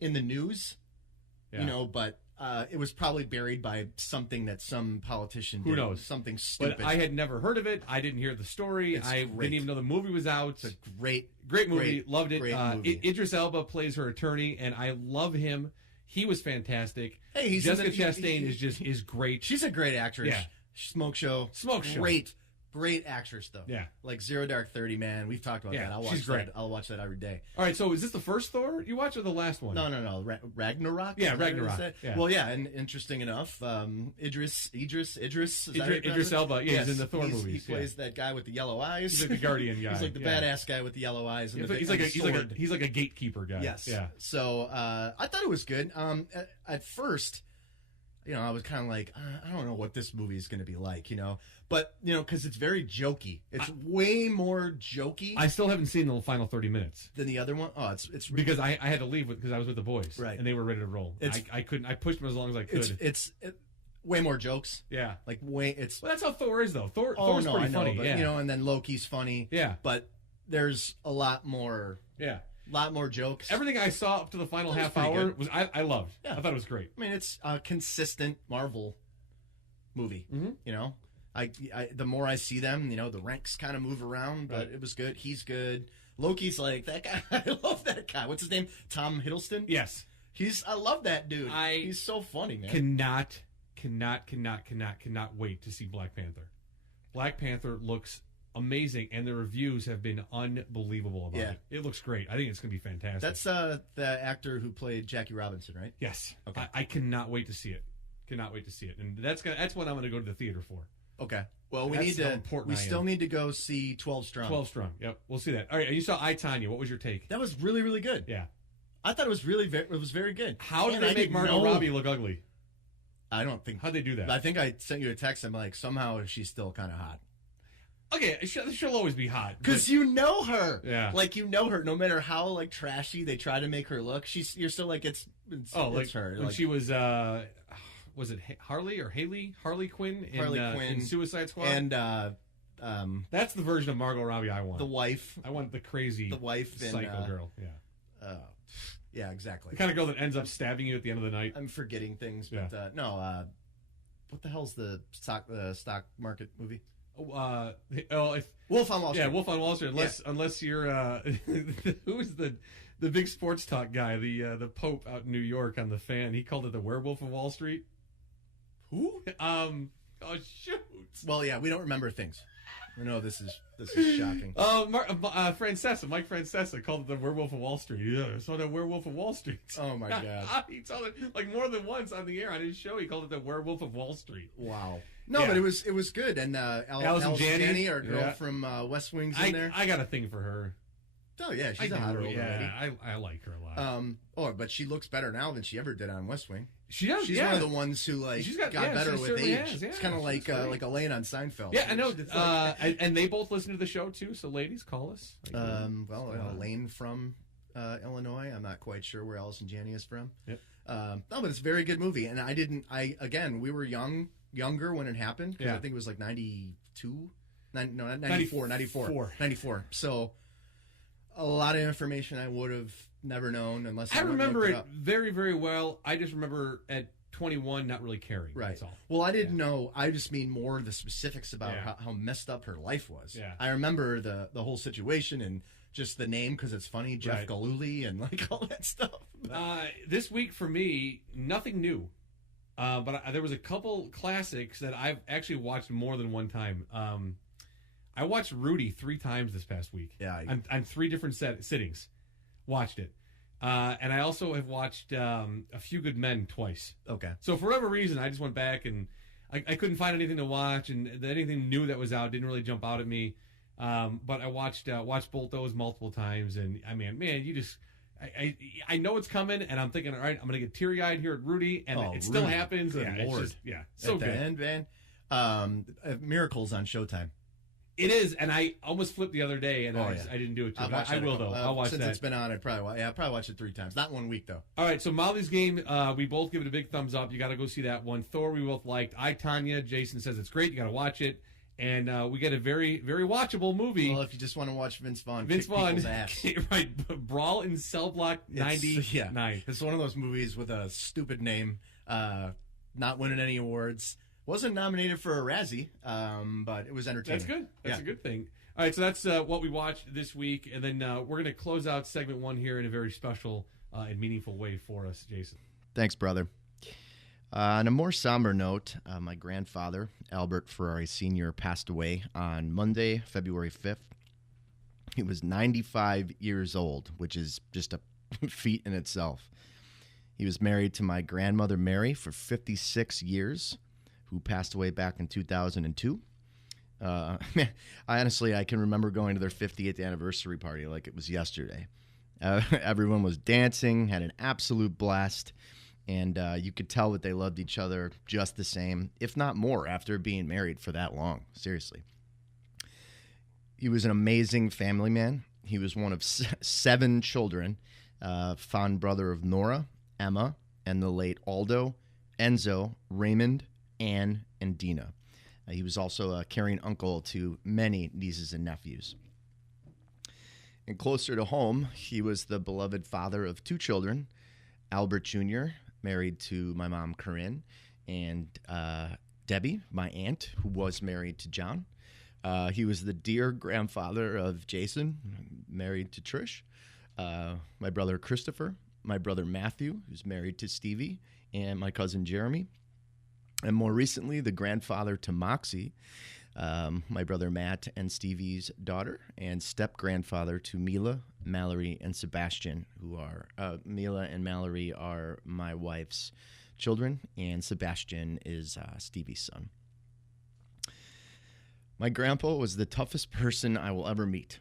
in the news, Yeah. you know, but it was probably buried by something that some politician did. Who knows? Something stupid. But I had never heard of it. I didn't hear the story. It's I great. didn't even know the movie was out. It's a great Great movie. Loved it. Great movie. Idris Elba plays her attorney, and I love him. He was fantastic. Hey, he's Jessica in the- Chastain is great. She's a great actress. Yeah. Smoke Show. Great actress though. Yeah. Like Zero Dark 30, man. We've talked about Yeah, that. I'll she's watch great. that. I'll watch that every day. All right, so is this the first Thor you watched or the last one? No. Ragnarok. Yeah, Is that what it Ragnarok, said? yeah. Well, yeah, and interesting enough, Idris. Is that how you pronounce Idris it? Elba, yeah, Yes, he's in the Thor He movies, plays that guy with the yellow eyes. He's like the Guardian guy. He's like the yeah. badass guy with the yellow eyes. And He's the like sword. a gatekeeper guy. Yes. Yeah. So I thought it was good. At first, you know, I was kind of like, I don't know what this movie is going to be like, you know. But, you know, because it's very jokey. It's way more jokey I still haven't seen the final 30 minutes than the other one. Oh, it's because I had to leave because I was with the boys, Right. and they were ready to roll. It's- I couldn't. I pushed them as long as I could. it's way more jokes. yeah. Like it's Well, that's how Thor is, though. Thor's no, pretty I know, funny. but, yeah. you know, and then Loki's funny. Yeah. But there's a lot more jokes. Everything I saw up to the final That was half pretty hour good. was I loved. Yeah. I thought it was great. I mean, it's a consistent Marvel movie. You know, I the more I see them, you know, the ranks kind of move around, but it was good. He's good. Loki's like that guy. I love that guy. What's his name? Tom Hiddleston. Yes. I love that dude. He's so funny, man. Cannot wait to see Black Panther. Black Panther looks amazing, and the reviews have been unbelievable about it. It looks great. I think it's going to be fantastic. That's the actor who played Jackie Robinson, right? Yes. Okay. I cannot wait to see it. Cannot wait to see it, and that's what I'm going to go to the theater for. Okay. Well, We still need to go see 12 Strong. 12 Strong. Yep, we'll see that. All right, you saw I, Tonya. What was your take? That was really, really good. Yeah. I thought it was very good. How did they make Margot Robbie look ugly? I don't think. How'd they do that? I think I sent you a text. I'm like, somehow she's still kind of hot. Okay, she'll always be hot. Because you know her. Yeah. Like, you know her. No matter how, like, trashy they try to make her look, you're still like, it's her. When she was it Harley or Haley? Harley Quinn in Suicide Squad? And, that's the version of Margot Robbie I want. The wife. I want the crazy psycho girl. Yeah. Yeah, exactly. The kind of girl that ends up stabbing you at the end of the night. I'm forgetting things, but what the hell's the stock market movie? Wolf on Wall Street. Yeah, Wolf on Wall Street. Unless you're who's the big sports talk guy, the Pope out in New York on the Fan. He called it the Werewolf of Wall Street. Who? Oh shoot. Well, yeah, we don't remember things. I know this is shocking. Mike Francesa called it the Werewolf of Wall Street. Yeah, I saw the Werewolf of Wall Street. Oh my God! He told it like more than once on the air on his show. He called it the Werewolf of Wall Street. Wow. No, but it was good. And Allison Janney, our girl from West Wing's in there. I got a thing for her. Oh yeah, she's a hot older lady. I like her a lot. But she looks better now than she ever did on West Wing. She does. She's one of the ones who got better with age. It's kind of like Elaine on Seinfeld. Yeah, I know. And they both listen to the show too. So ladies, call us. Elaine from Illinois. I'm not quite sure where Allison Janney is from. Yep. No, but it's a very good movie. And we were younger when it happened. I think it was like 92. No, not 94. 94. So a lot of information I would have never known unless I remember it very, very well. I just remember at 21 not really caring. Right. That's all. Well, I didn't know. I just mean more the specifics about how messed up her life was. Yeah. I remember the whole situation and just the name because it's funny, Jeff Galooly and like all that stuff. This week for me, nothing new. But there was a couple classics that I've actually watched more than one time. I watched Rudy 3 times this past week. Yeah, on 3 different sittings. Watched it. And I also have watched A Few Good Men twice. Okay. So for whatever reason, I just went back and I couldn't find anything to watch, and anything new that was out didn't really jump out at me. But I watched both those multiple times, and I mean, man, you just... I know it's coming, and I'm thinking, all right, I'm going to get teary-eyed here at Rudy, and it still happens. Good and Lord. It's just, so at good. The end, man. Miracles on Showtime. It is, and I almost flipped the other day, and I didn't do it too. I will, though. I'll watch since that. It's been on, I'll probably watch it 3 times. Not 1 week, though. All right, so Molly's Game, we both give it a big thumbs up. You got to go see that one. Thor, we both liked. I, Tonya, Jason says it's great. You got to watch it. And we get a very, very watchable movie. Well, if you just want to watch Vince Vaughn kick people's ass. Right, Brawl in Cell Block 99. It's one of those movies with a stupid name, not winning any awards. Wasn't nominated for a Razzie, but it was entertaining. That's good. That's a good thing. All right, so that's what we watched this week. And then we're going to close out segment 1 here in a very special and meaningful way for us, Jason. Thanks, brother. On a more somber note, my grandfather, Albert Ferrari Sr., passed away on Monday, February 5th. He was 95 years old, which is just a feat in itself. He was married to my grandmother, Mary, for 56 years, who passed away back in 2002. I can remember going to their 50th anniversary party like it was yesterday. Everyone was dancing, had an absolute blast. And you could tell that they loved each other just the same, if not more, after being married for that long. Seriously. He was an amazing family man. He was one of 7 children, fond brother of Nora, Emma, and the late Aldo, Enzo, Raymond, Anne, and Dina. He was also a caring uncle to many nieces and nephews. And closer to home, he was the beloved father of 2 children, Albert Jr., married to my mom, Corinne, and Debbie, my aunt, who was married to John. He was the dear grandfather of Jason, married to Trish. My brother Christopher, my brother Matthew, who's married to Stevie, and my cousin Jeremy. And more recently, the grandfather to Moxie, my brother Matt and Stevie's daughter, and step-grandfather to Mila, Mallory, and Sebastian, who are, Mila and Mallory are my wife's children, and Sebastian is Stevie's son. My grandpa was the toughest person I will ever meet.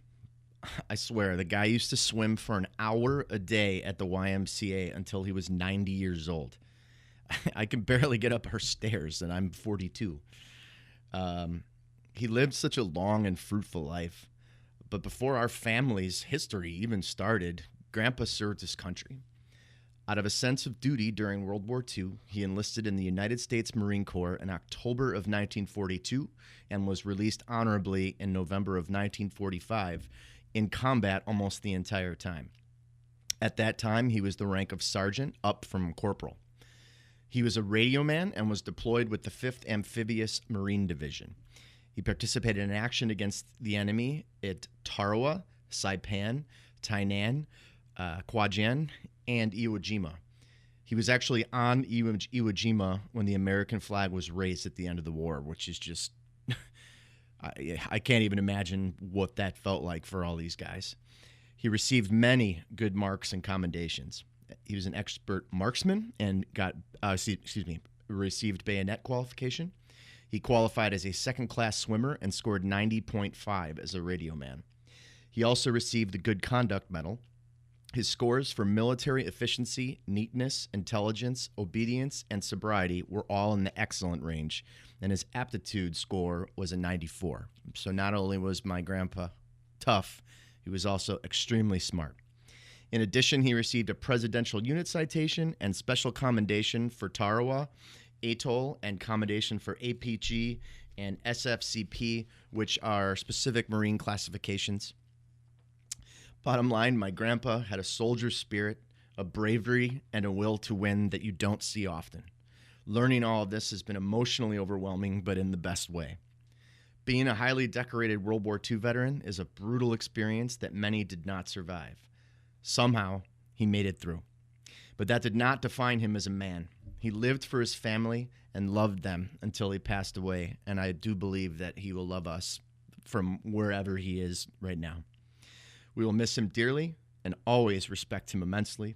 I swear, the guy used to swim for an hour a day at the YMCA until he was 90 years old. I can barely get up her stairs, and I'm 42. He lived such a long and fruitful life. But before our family's history even started, Grandpa served his country. Out of a sense of duty during World War II, he enlisted in the United States Marine Corps in October of 1942 and was released honorably in November of 1945, in combat almost the entire time. At that time, he was the rank of sergeant, up from corporal. He was a radio man and was deployed with the 5th Amphibious Marine Division. He participated in action against the enemy at Tarawa, Saipan, Tainan, Quajian, and Iwo Jima. He was actually on Iwo Jima when the American flag was raised at the end of the war, which is just, I can't even imagine what that felt like for all these guys. He received many good marks and commendations. He was an expert marksman and received bayonet qualification. He qualified as a second-class swimmer and scored 90.5 as a radio man. He also received the Good Conduct Medal. His scores for military efficiency, neatness, intelligence, obedience, and sobriety were all in the excellent range, and his aptitude score was a 94. So not only was my grandpa tough, he was also extremely smart. In addition, he received a Presidential Unit Citation and Special Commendation for Tarawa, Atoll, and Commendation for APG and SFCP, which are specific Marine classifications. Bottom line, my grandpa had a soldier's spirit, a bravery, and a will to win that you don't see often. Learning all of this has been emotionally overwhelming, but in the best way. Being a highly decorated World War II veteran is a brutal experience that many did not survive. Somehow, he made it through. But that did not define him as a man. He lived for his family and loved them until he passed away, and I do believe that he will love us from wherever he is right now. We will miss him dearly and always respect him immensely.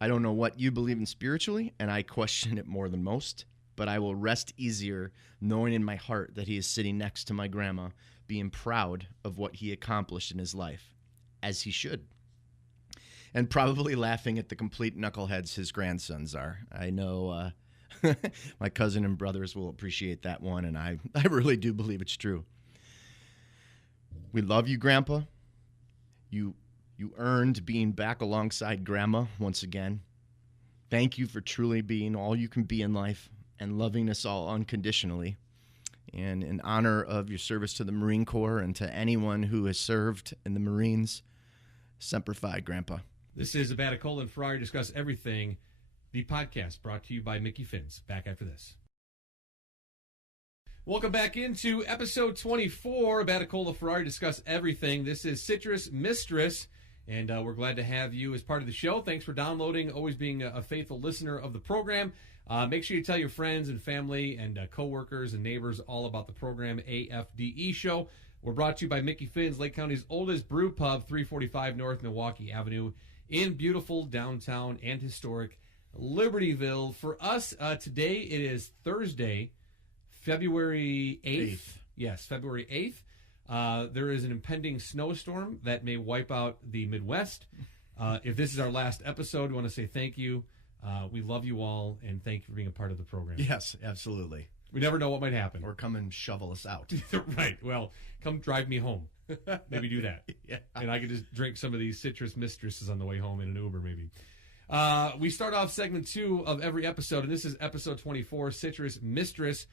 I don't know what you believe in spiritually, and I question it more than most, but I will rest easier knowing in my heart that he is sitting next to my grandma, being proud of what he accomplished in his life, as he should. And probably laughing at the complete knuckleheads his grandsons are. I know my cousin and brothers will appreciate that one, and I really do believe it's true. We love you, Grandpa. You earned being back alongside Grandma once again. Thank you for truly being all you can be in life and loving us all unconditionally. And in honor of your service to the Marine Corps and to anyone who has served in the Marines, Semper Fi, Grandpa. This is Abaticola and Ferrari Discuss Everything, the podcast brought to you by Mickey Fins. Back after this. Welcome back into episode 24, Abaticola Ferrari Discuss Everything. This is Citrus Mistress, and we're glad to have you as part of the show. Thanks for downloading, always being a faithful listener of the program. Make sure you tell your friends and family and coworkers and neighbors all about the program, AFDE Show. We're brought to you by Mickey Fins, Lake County's oldest brew pub, 345 North Milwaukee Avenue, in beautiful downtown and historic Libertyville. For us, today it is Thursday, February 8th. Yes, February 8th. There is an impending snowstorm that may wipe out the Midwest. If this is our last episode, we want to say thank you. We love you all, and thank you for being a part of the program. Yes, absolutely. We never know what might happen. Or come and shovel us out. Right. Well, come drive me home. Maybe do that. Yeah. And I could just drink some of these Citrus Mistresses on the way home in an Uber, maybe. We start off segment 2 of every episode, and this is episode 24, Citrus Mistress,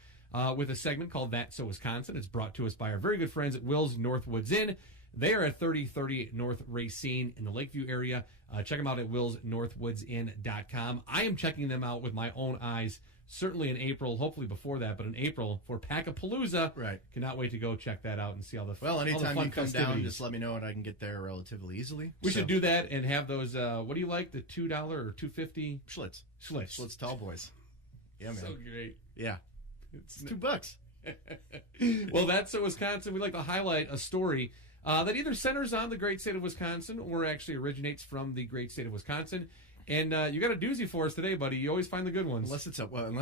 with a segment called That's So Wisconsin. It's brought to us by our very good friends at Will's Northwoods Inn. They are at 3030 North Racine in the Lakeview area. Check them out at willsnorthwoodsinn.com. I am checking them out with my own eyes certainly in April, hopefully before that, but in April for Packapalooza. Right. Cannot wait to go check that out and see all the Well, all the anytime fun you come down, festivities. just let me know and I can get there relatively easily. We should do that and have those, what do you like, the $2 or $2.50? Schlitz. Schlitz. Schlitz tall boys. Yeah, man. So great. Yeah. It's $2. Well, that's Wisconsin. We like to highlight a story that either centers on the great state of Wisconsin or actually originates from the great state of Wisconsin. And you got a doozy for us today, buddy. You always find the good ones. Unless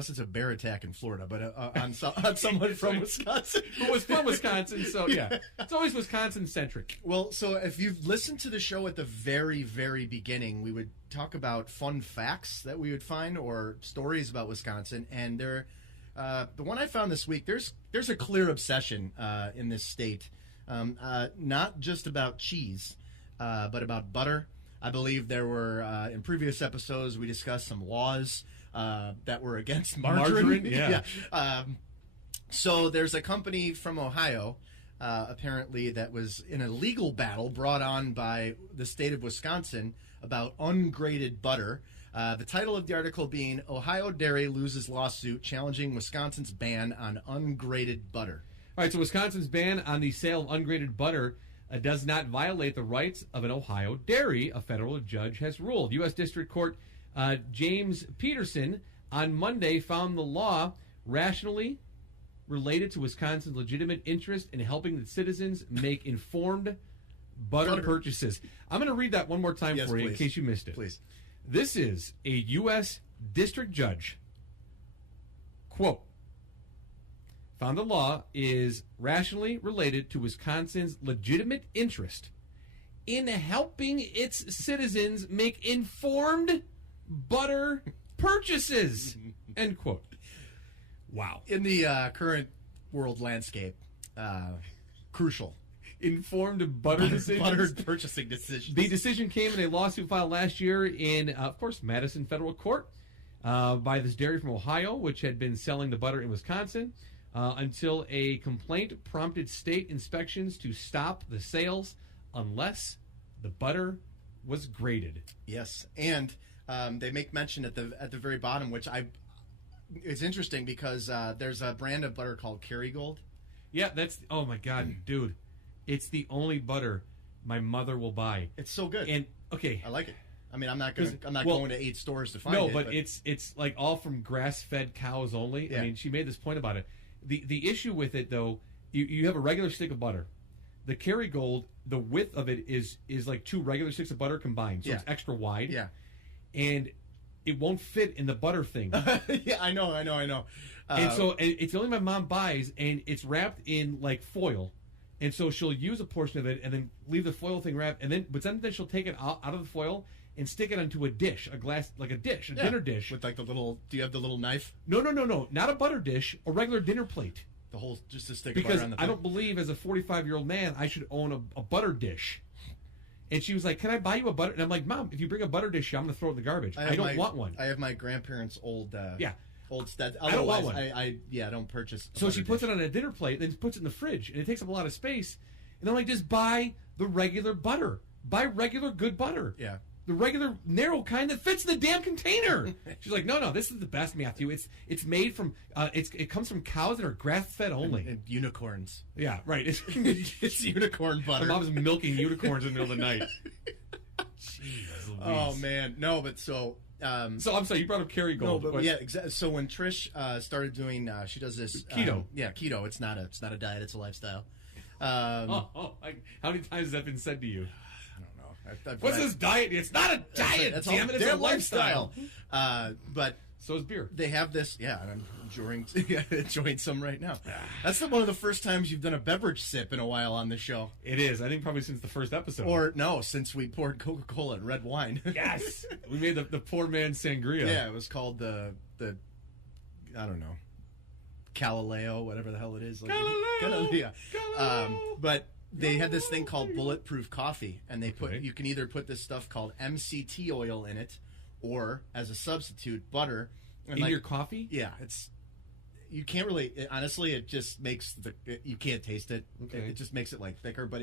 it's a bear attack in Florida, but on someone from Wisconsin Who was from Wisconsin, so yeah. It's always Wisconsin-centric. Well, so if you've listened to the show at the very, very beginning, we would talk about fun facts that we would find or stories about Wisconsin. And the one I found this week, there's a clear obsession in this state, not just about cheese, but about butter. I believe there were, in previous episodes, we discussed some laws that were against margarine. Yeah. So there's a company from Ohio, apparently, that was in a legal battle brought on by the state of Wisconsin about ungraded butter. The title of the article being, Ohio Dairy Loses Lawsuit Challenging Wisconsin's Ban on Ungraded Butter. All right, so Wisconsin's ban on the sale of ungraded butter does not violate the rights of an Ohio dairy, a federal judge has ruled. U.S. District Court James Peterson on Monday found the law rationally related to Wisconsin's legitimate interest in helping the citizens make informed butter purchases. I'm going to read that one more time for you in case you missed it. Please. This is a U.S. District Judge, quote, found the law is rationally related to Wisconsin's legitimate interest in helping its citizens make informed butter purchases, end quote. Wow. In the current world landscape, crucial. Informed butter decisions. Butter purchasing decisions. The decision came in a lawsuit filed last year in, of course, Madison Federal Court by this dairy from Ohio, which had been selling the butter in Wisconsin until a complaint prompted state inspections to stop the sales unless the butter was graded. Yes, and they make mention at the very bottom, which it's interesting because there's a brand of butter called Kerrygold. Yeah, that's, oh my God, dude. It's the only butter my mother will buy. It's so good. And okay, I like it. I mean, I'm not going to 8 stores to find it. No, but it's like all from grass-fed cows only. Yeah. I mean, she made this point about it. The issue with it, though, you have a regular stick of butter. The Kerrygold, the width of it is like 2 regular sticks of butter combined, so it's extra wide. Yeah. And it won't fit in the butter thing. Yeah, I know. And so it's the only my mom buys, and it's wrapped in like foil. And so she'll use a portion of it and then leave the foil thing wrapped, but then she'll take it out of the foil and stick it onto a dish, a glass, like a dish, a dinner dish. With like the little, do you have the little knife? No, not a butter dish, a regular dinner plate. The whole, just a stick because of butter on the plate. I don't believe as a 45-year-old man I should own a butter dish. And she was like, "Can I buy you a butter?" And I'm like, "Mom, if you bring a butter dish, I'm going to throw it in the garbage. I don't want one." I have my grandparents' old stat. I don't want one. I don't purchase. So she puts it on a dinner plate, then puts it in the fridge, and it takes up a lot of space. And I'm like, just buy the regular butter. Buy regular good butter. Yeah. The regular narrow kind that fits in the damn container. She's like, no, this is the best, Matthew. It's made from it comes from cows that are grass fed only. And unicorns. Yeah, right. It's unicorn butter. My mom's milking unicorns in the middle of the night. Jeez, oh man, no, but so. So I'm sorry, you brought up Kerrygold. No, but yeah, exactly. So when Trish started doing, she does this keto. Keto. It's not a diet; it's a lifestyle. How many times has that been said to you? I don't know. What's this diet? It's not a diet. It's damn it! It's a lifestyle. But so is beer. They have this, and I'm enjoying some right now. That's one of the first times you've done a beverage sip in a while on this show. It is. I think probably since the first episode. Or no, since we poured Coca-Cola and red wine. Yes, we made the poor man's sangria. Yeah, it was called the I don't know, Galileo, whatever the hell it is. Galileo. But they had this thing called bulletproof coffee, and you can either put this stuff called MCT oil in it, or as a substitute butter. And in your coffee? Yeah, you can't really. Honestly, it just makes you can't taste it. Okay. It just makes it like thicker, but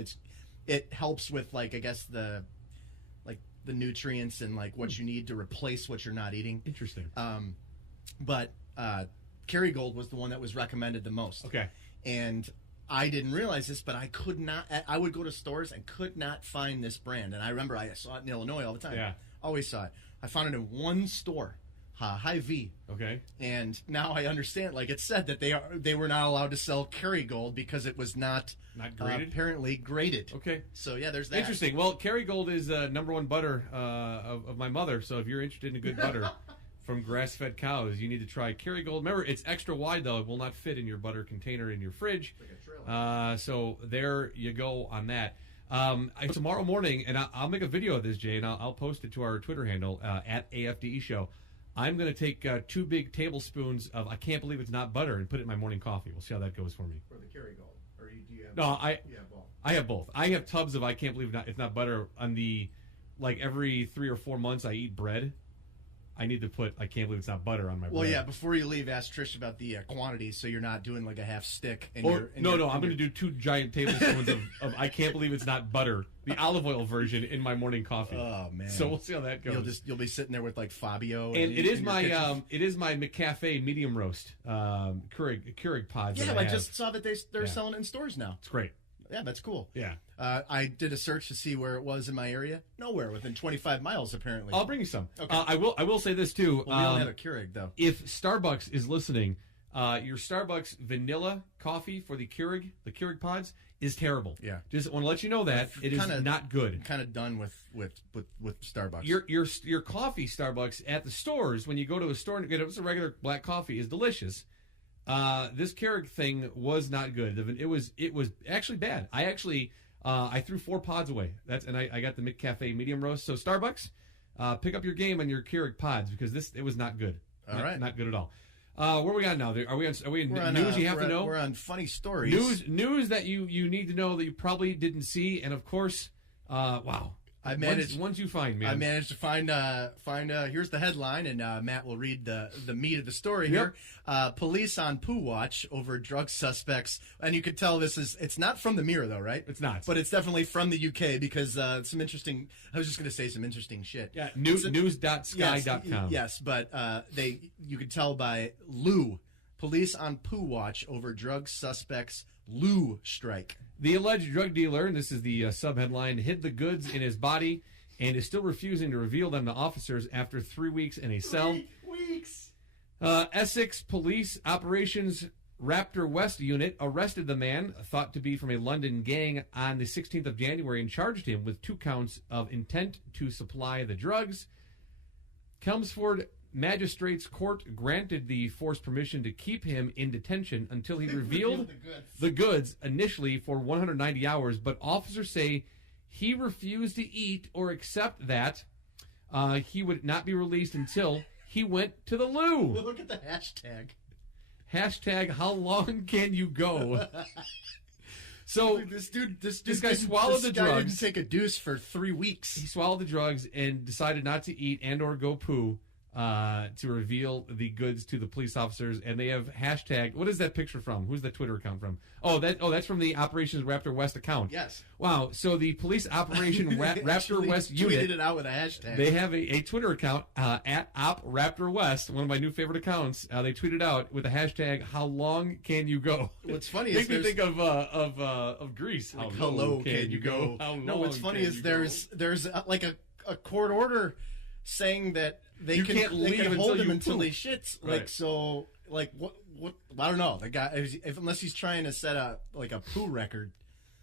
it helps with I guess the nutrients and like what you need to replace what you're not eating. Interesting. But Kerrygold was the one that was recommended the most. Okay. And I didn't realize this, but I could not. I would go to stores and could not find this brand. And I remember I saw it in Illinois all the time. Yeah. Always saw it. I found it in one store, Hy-Vee. Okay. And now I understand. Like it said that they were not allowed to sell Kerrygold because it was not graded? apparently graded. Okay. So yeah, there's that. Interesting. Well, Kerrygold is number one butter of my mother. So if you're interested in a good butter from grass-fed cows, you need to try Kerrygold. Remember, it's extra wide though; it will not fit in your butter container in your fridge. So there you go on that. Tomorrow morning, and I'll make a video of this, Jay, and I'll post it to our Twitter handle at AFDE Show. I'm going to take 2 big tablespoons of I can't believe it's not butter and put it in my morning coffee. We'll see how that goes for me. For the Kerrygold, or do you have? No, you have both. I have both. I have tubs of I can't believe it's not butter on the every 3 or 4 months I eat bread. I need to put I can't believe it's not butter on my bread. Well, yeah. Before you leave, ask Trish about the quantities, so you're not doing like a half stick. I'm going to do 2 giant tablespoons of I can't believe it's not butter, the olive oil version, in my morning coffee. Oh man! So we'll see how that goes. You'll be sitting there with like Fabio. And it is my McCafe medium roast Keurig pods. Yeah, I just saw that they're selling it in stores now. It's great. Yeah, that's cool. Yeah. I did a search to see where it was in my area. Nowhere within 25 miles, apparently. I'll bring you some. Okay. I will say this too. Well, we only have a Keurig though. If Starbucks is listening, your Starbucks vanilla coffee for the Keurig pods is terrible. Yeah. Just want to let you know that it is not good. Kind of done with Starbucks. Your coffee Starbucks at the stores, when you go to a store and get it, it's a regular black coffee, is delicious. This Keurig thing was not good. It was actually bad. I threw 4 pods away. I got the McCafe medium roast. So Starbucks, pick up your game on your Keurig pods because it was not good. All right, not good at all. Where are we on now? Are we in news you have to know? We're on funny stories. News that you need to know that you probably didn't see, and of course, wow. Once you find, man. I managed to find. Here's the headline, and Matt will read the meat of the story here. Police on poo watch over drug suspects, and you could tell it's not from the Mirror though, right? It's not, but it's definitely from the UK because some interesting. I was just going to say some interesting shit. Yeah, news.sky.com. Yes, but you could tell by Lou. Police on poo watch over drug suspects. Lou strike. The alleged drug dealer, and this is the subheadline, hid the goods in his body and is still refusing to reveal them to officers after 3 weeks in a cell. 3 weeks! Essex Police Operations Raptor West Unit arrested the man, thought to be from a London gang, on the 16th of January and charged him with 2 counts of intent to supply the drugs. Chelmsford Magistrates Court granted the forced permission to keep him in detention until he revealed the goods initially for 190 hours, but officers say he refused to eat or accept that he would not be released until he went to the loo. Look at the hashtag. Hashtag how long can you go? So this guy swallowed the drugs. Didn't take a deuce for 3 weeks. He swallowed the drugs and decided not to eat and or go poo. To reveal the goods to the police officers, and they have hashtag. What is that picture from? Who's the Twitter account from? That's from the Operations Raptor West account. Yes. Wow. So the Police Operation Raptor West unit tweeted it out with a hashtag. They have a Twitter account at Op Raptor West, one of my new favorite accounts. They tweeted out with the hashtag How long can you go? What's funny is me think of Greece. Like, how low can you go? No, what's funny is there's like a court order saying that they can hold him until he shits. Right. Like so, like what? I don't know. The guy, unless he's trying to set a poo record.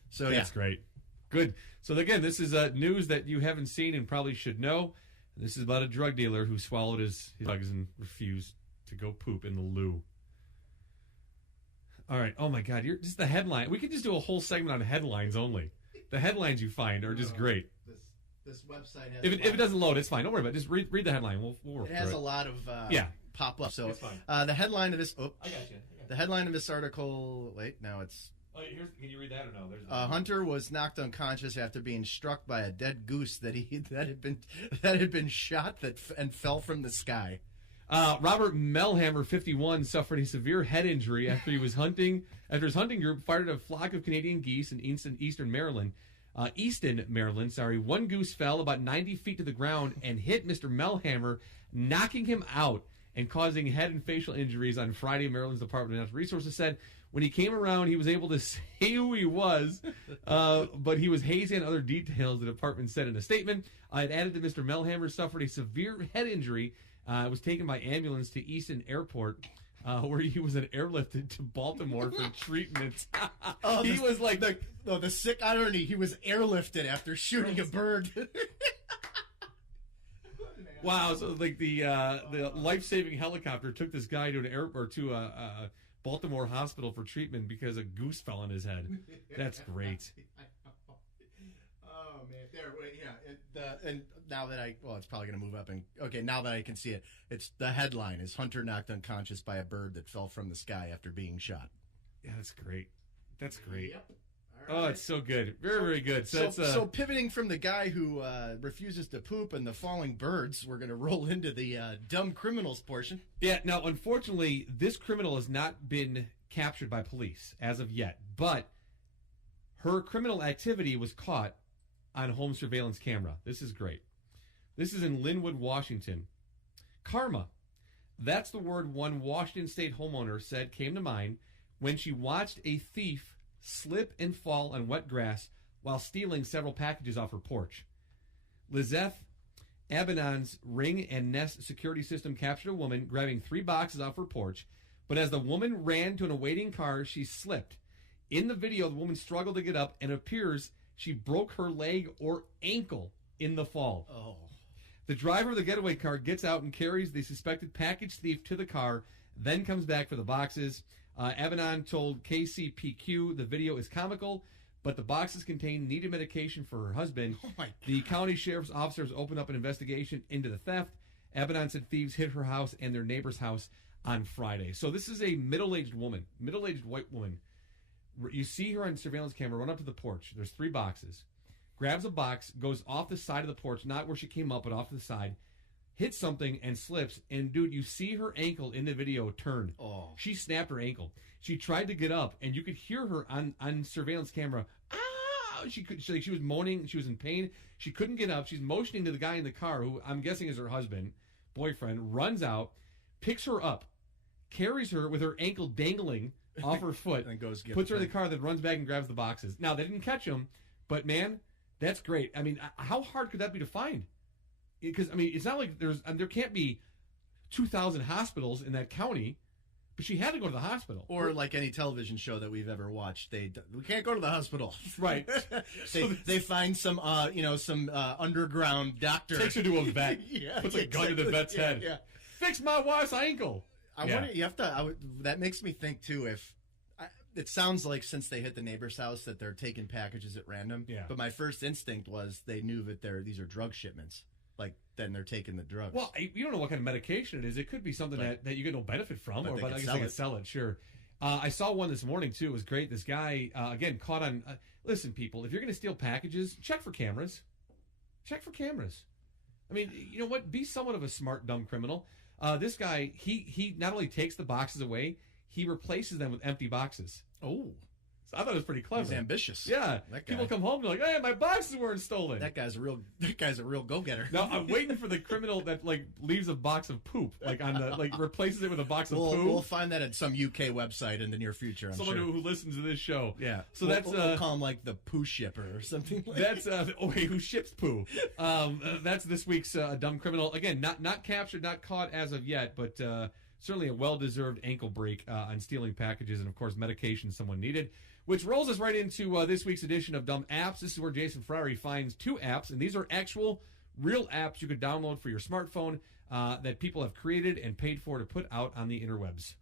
So that's great. Good. So again, this is news that you haven't seen and probably should know. This is about a drug dealer who swallowed his drugs and refused to go poop in the loo. All right. Oh my God. Just the headline. We could just do a whole segment on headlines only. The headlines you find are just great. This website has. If it doesn't load, it's fine. Don't worry about it. Just read the headline. We'll work through it. It has a lot of pop up. So it's fine. The headline of this. I got you. The headline of this article. Wait, now it's. Oh, can you read that or no? A hunter was knocked unconscious after being struck by a dead goose that had been shot and fell from the sky. Robert Melhammer, 51, suffered a severe head injury after his hunting group fired at a flock of Canadian geese in Easton, Maryland. One goose fell about 90 feet to the ground and hit Mr. Melhammer, knocking him out and causing head and facial injuries on Friday. Maryland's Department of Natural Resources said when he came around, he was able to say who he was, but he was hazy on other details, the department said in a statement. It added that Mr. Melhammer suffered a severe head injury, was taken by ambulance to Easton Airport, where he was airlifted to Baltimore for treatment. He was like the sick irony. He was airlifted after shooting a bird. Wow! So like the life-saving helicopter took this guy to an airport to a Baltimore hospital for treatment because a goose fell on his head. That's great. Oh man, there, yeah. And now that it's probably going to move up. And okay, now that I can see it, it's the headline is Hunter knocked unconscious by a bird that fell from the sky after being shot. Yeah, that's great. That's great. Yep. Oh, it's so good. Very good. So pivoting from the guy who refuses to poop and the falling birds, we're going to roll into the dumb criminals portion. Yeah, now, unfortunately, this criminal has not been captured by police as of yet, but her criminal activity was caught on home surveillance camera. This is great. This is in Linwood, Washington. Karma. That's the word one Washington State homeowner said came to mind when she watched a thief slip and fall on wet grass while stealing several packages off her porch. Lizeth Abenon's Ring and Nest security system captured a woman grabbing 3 boxes off her porch, but as the woman ran to an awaiting car, she slipped. In the video, the woman struggled to get up, and it appears she broke her leg or ankle in the fall. Oh. The driver of the getaway car gets out and carries the suspected package thief to the car, then comes back for the boxes. Abenon told KCPQ the video is comical, but the boxes contain needed medication for her husband. Oh my God. The county sheriff's officers opened up an investigation into the theft. Abenon said thieves hit her house and their neighbor's house on Friday. So this is a middle-aged woman, middle-aged white woman. You see her on surveillance camera run up to the porch. There's 3 boxes. Grabs a box, goes off the side of the porch, not where she came up, but off to the side. Hits something and slips. And, dude, you see her ankle in the video turn. Oh. She snapped her ankle. She tried to get up, and you could hear her on surveillance camera. Ah! She was moaning. She was in pain. She couldn't get up. She's motioning to the guy in the car, who I'm guessing is her husband, boyfriend, runs out, picks her up, carries her with her ankle dangling off her foot, and puts her in the car, then runs back and grabs the boxes. Now, they didn't catch him, but, man, that's great. I mean, how hard could that be to find? Because, I mean, it's not like there can't be 2,000 hospitals in that county, but she had to go to the hospital. Or like any television show that we've ever watched, we can't go to the hospital. Right. they find some underground doctor. Takes her to a vet. Yeah, puts a gun to the vet's head. Yeah. Fix my wife's ankle. I wonder, you have to. That makes me think too. It sounds like since they hit the neighbor's house that they're taking packages at random. Yeah. But my first instinct was they knew that these are drug shipments. Like, then they're taking the drugs. Well, you don't know what kind of medication it is. It could be something that you get no benefit from, but or they I can guess sell they can it. sell it. Sure. I saw one this morning too. It was great. This guy again caught on. Listen, people, if you're going to steal packages, check for cameras. Check for cameras. I mean, you know what? Be somewhat of a smart, dumb criminal. This guy, he not only takes the boxes away, he replaces them with empty boxes. Oh. I thought it was pretty clever. He's ambitious. Yeah. That guy. People come home and they're like, hey, my boxes weren't stolen. That guy's a real go-getter. Now I'm waiting for the criminal that like leaves a box of poop, replaces it with a box of poo. We'll find that at some UK website in the near future. I'm Someone sure. who listens to this show. Yeah. So we'll call him like the poo shipper or something. That's who ships poo. That's this week's dumb criminal. Again, not captured, not caught as of yet, but certainly a well-deserved ankle break on stealing packages and of course medication someone needed. Which rolls us right into this week's edition of Dumb Apps. This is where Jason Friary finds 2 apps, and these are actual, real apps you could download for your smartphone that people have created and paid for to put out on the interwebs.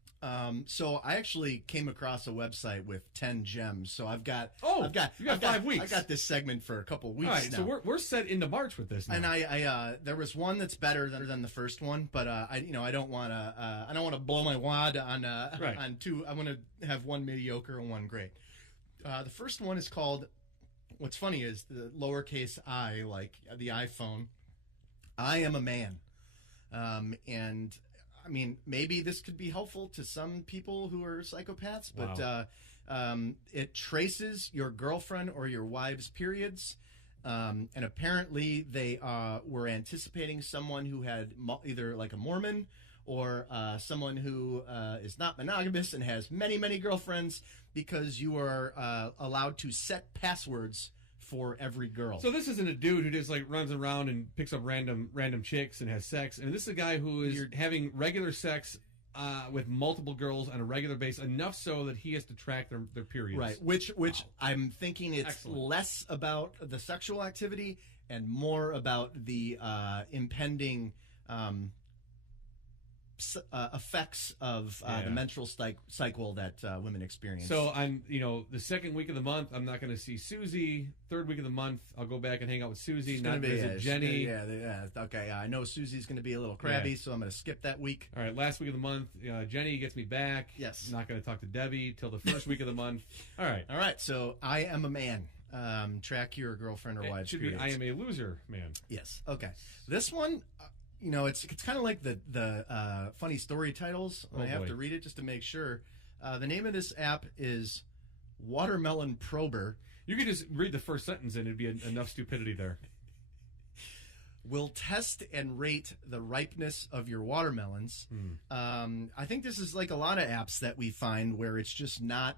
So I actually came across a website with 10 gems. So I've got 5 weeks. I got this segment for a couple weeks. All right, now. so we're set into March with this now. And I there was one that's better than the first one, but I don't want to blow my wad on two. I want to have one mediocre and one great. The first one is called, what's funny is the lowercase I, like the iPhone. I am a man. And I mean, maybe this could be helpful to some people who are psychopaths, but wow. It traces your girlfriend or your wife's periods. And apparently they were anticipating someone who had either like a Mormon or someone who is not monogamous and has many, many girlfriends, because you are allowed to set passwords for every girl. So this isn't a dude who just like runs around and picks up random chicks and has sex. I mean, this is a guy who is having regular sex with multiple girls on a regular basis, enough so that he has to track their periods. Right, which I'm thinking it's less about the sexual activity and more about the impending effects of the menstrual cycle that women experience. So I'm, the second week of the month, I'm not going to see Susie. Third week of the month, I'll go back and hang out with Susie, not visit Jenny. Okay, I know Susie's going to be a little crabby, so I'm going to skip that week. All right, last week of the month, Jenny gets me back. Yes. I'm not going to talk to Debbie till the first week of the month. All right. So I am a man. Track your girlfriend or wife's periods. I am a loser, man. Yes. Okay. This one... it's kind of like the funny story titles. I have to read it just to make sure. The name of this app is Watermelon Prober. You could just read the first sentence and it'd be enough stupidity there. Will test and rate the ripeness of your watermelons. I think this is like a lot of apps that we find where it's just not...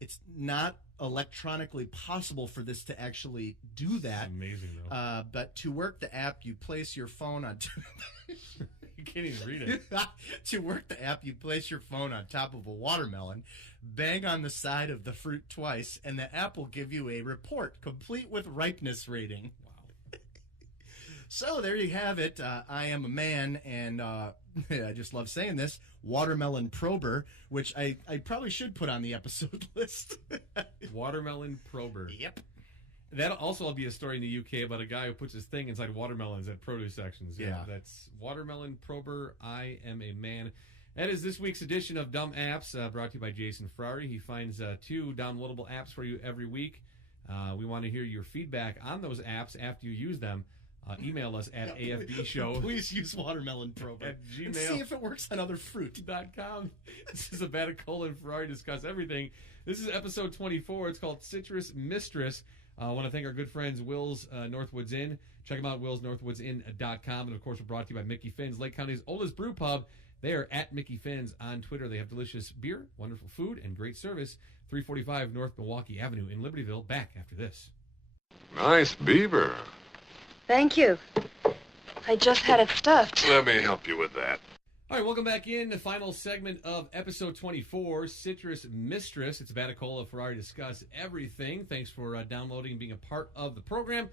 it's not electronically possible for this to actually do that. It's amazing, though. But to work the app, you place your phone on... You can't even read it. To work the app, you place your phone on top of a watermelon, bang on the side of the fruit twice, and the app will give you a report complete with ripeness rating. Wow. So there you have it. I am a man, and I just love saying this, Watermelon Prober, which I probably should put on the episode list. Watermelon Prober. Yep. That'll also be a story in the UK about a guy who puts his thing inside watermelons at produce sections. Yeah. That's Watermelon Prober. I am a man. That is this week's edition of Dumb Apps, brought to you by Jason Ferrari. He finds 2 downloadable apps for you every week. We want to hear your feedback on those apps after you use them. Email us at afbshow. Please use Watermelon Prober at gmail. And see if it works on other fruit.com. This is a Baticola and Ferrari discuss everything. This is episode 24. It's called Citrus Mistress. I want to thank our good friends Will's Northwoods Inn. Check them out, willsnorthwoodsinn.com. And, of course, we're brought to you by Mickey Finn's, Lake County's oldest brew pub. They are at Mickey Finn's on Twitter. They have delicious beer, wonderful food, and great service. 345 North Milwaukee Avenue in Libertyville. Back after this. Nice beaver. Thank you. I just had it stuffed. Let me help you with that. All right, welcome back in. The final segment of episode 24, Citrus Mistress. It's Baticola Ferrari discuss everything. Thanks for downloading and being a part of the program.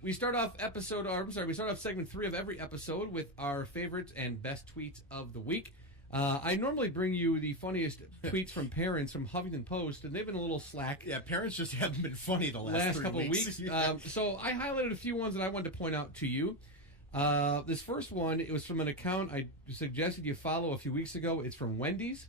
We start off segment 3 of every episode with our favorites and best tweets of the week. I normally bring you the funniest tweets from parents from Huffington Post, and they've been a little slack. Yeah, parents just haven't been funny the last 3 couple weeks. So I highlighted a few ones that I wanted to point out to you. This first one, it was from an account I suggested you follow a few weeks ago. It's from Wendy's.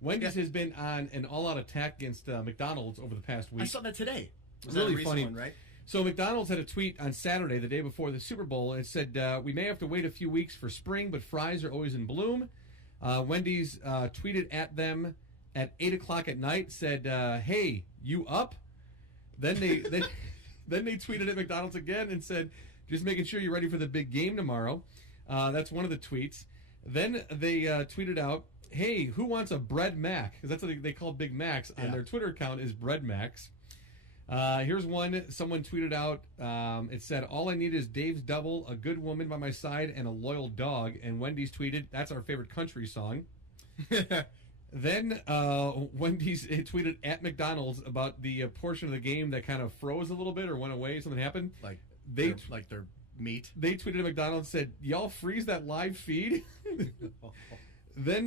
Wendy's has been on an all-out attack against McDonald's over the past week. I saw that today. Was really funny, one, right? So McDonald's had a tweet on Saturday, the day before the Super Bowl, and it said, we may have to wait a few weeks for spring, but fries are always in bloom. Wendy's tweeted at them at 8 o'clock at night, said, hey, you up? Then they tweeted at McDonald's again and said, just making sure you're ready for the big game tomorrow. That's one of the tweets. Then they tweeted out, hey, who wants a Bread Mac? Because that's what they call Big Macs on their Twitter account is Bread Macs. Here's one someone tweeted out. It said, all I need is Dave's Double, a good woman by my side, and a loyal dog. And Wendy's tweeted, that's our favorite country song. Then Wendy's tweeted at McDonald's about the portion of the game that kind of froze a little bit or went away. Something happened. Like their meat. They tweeted at McDonald's, said, y'all freeze that live feed? Then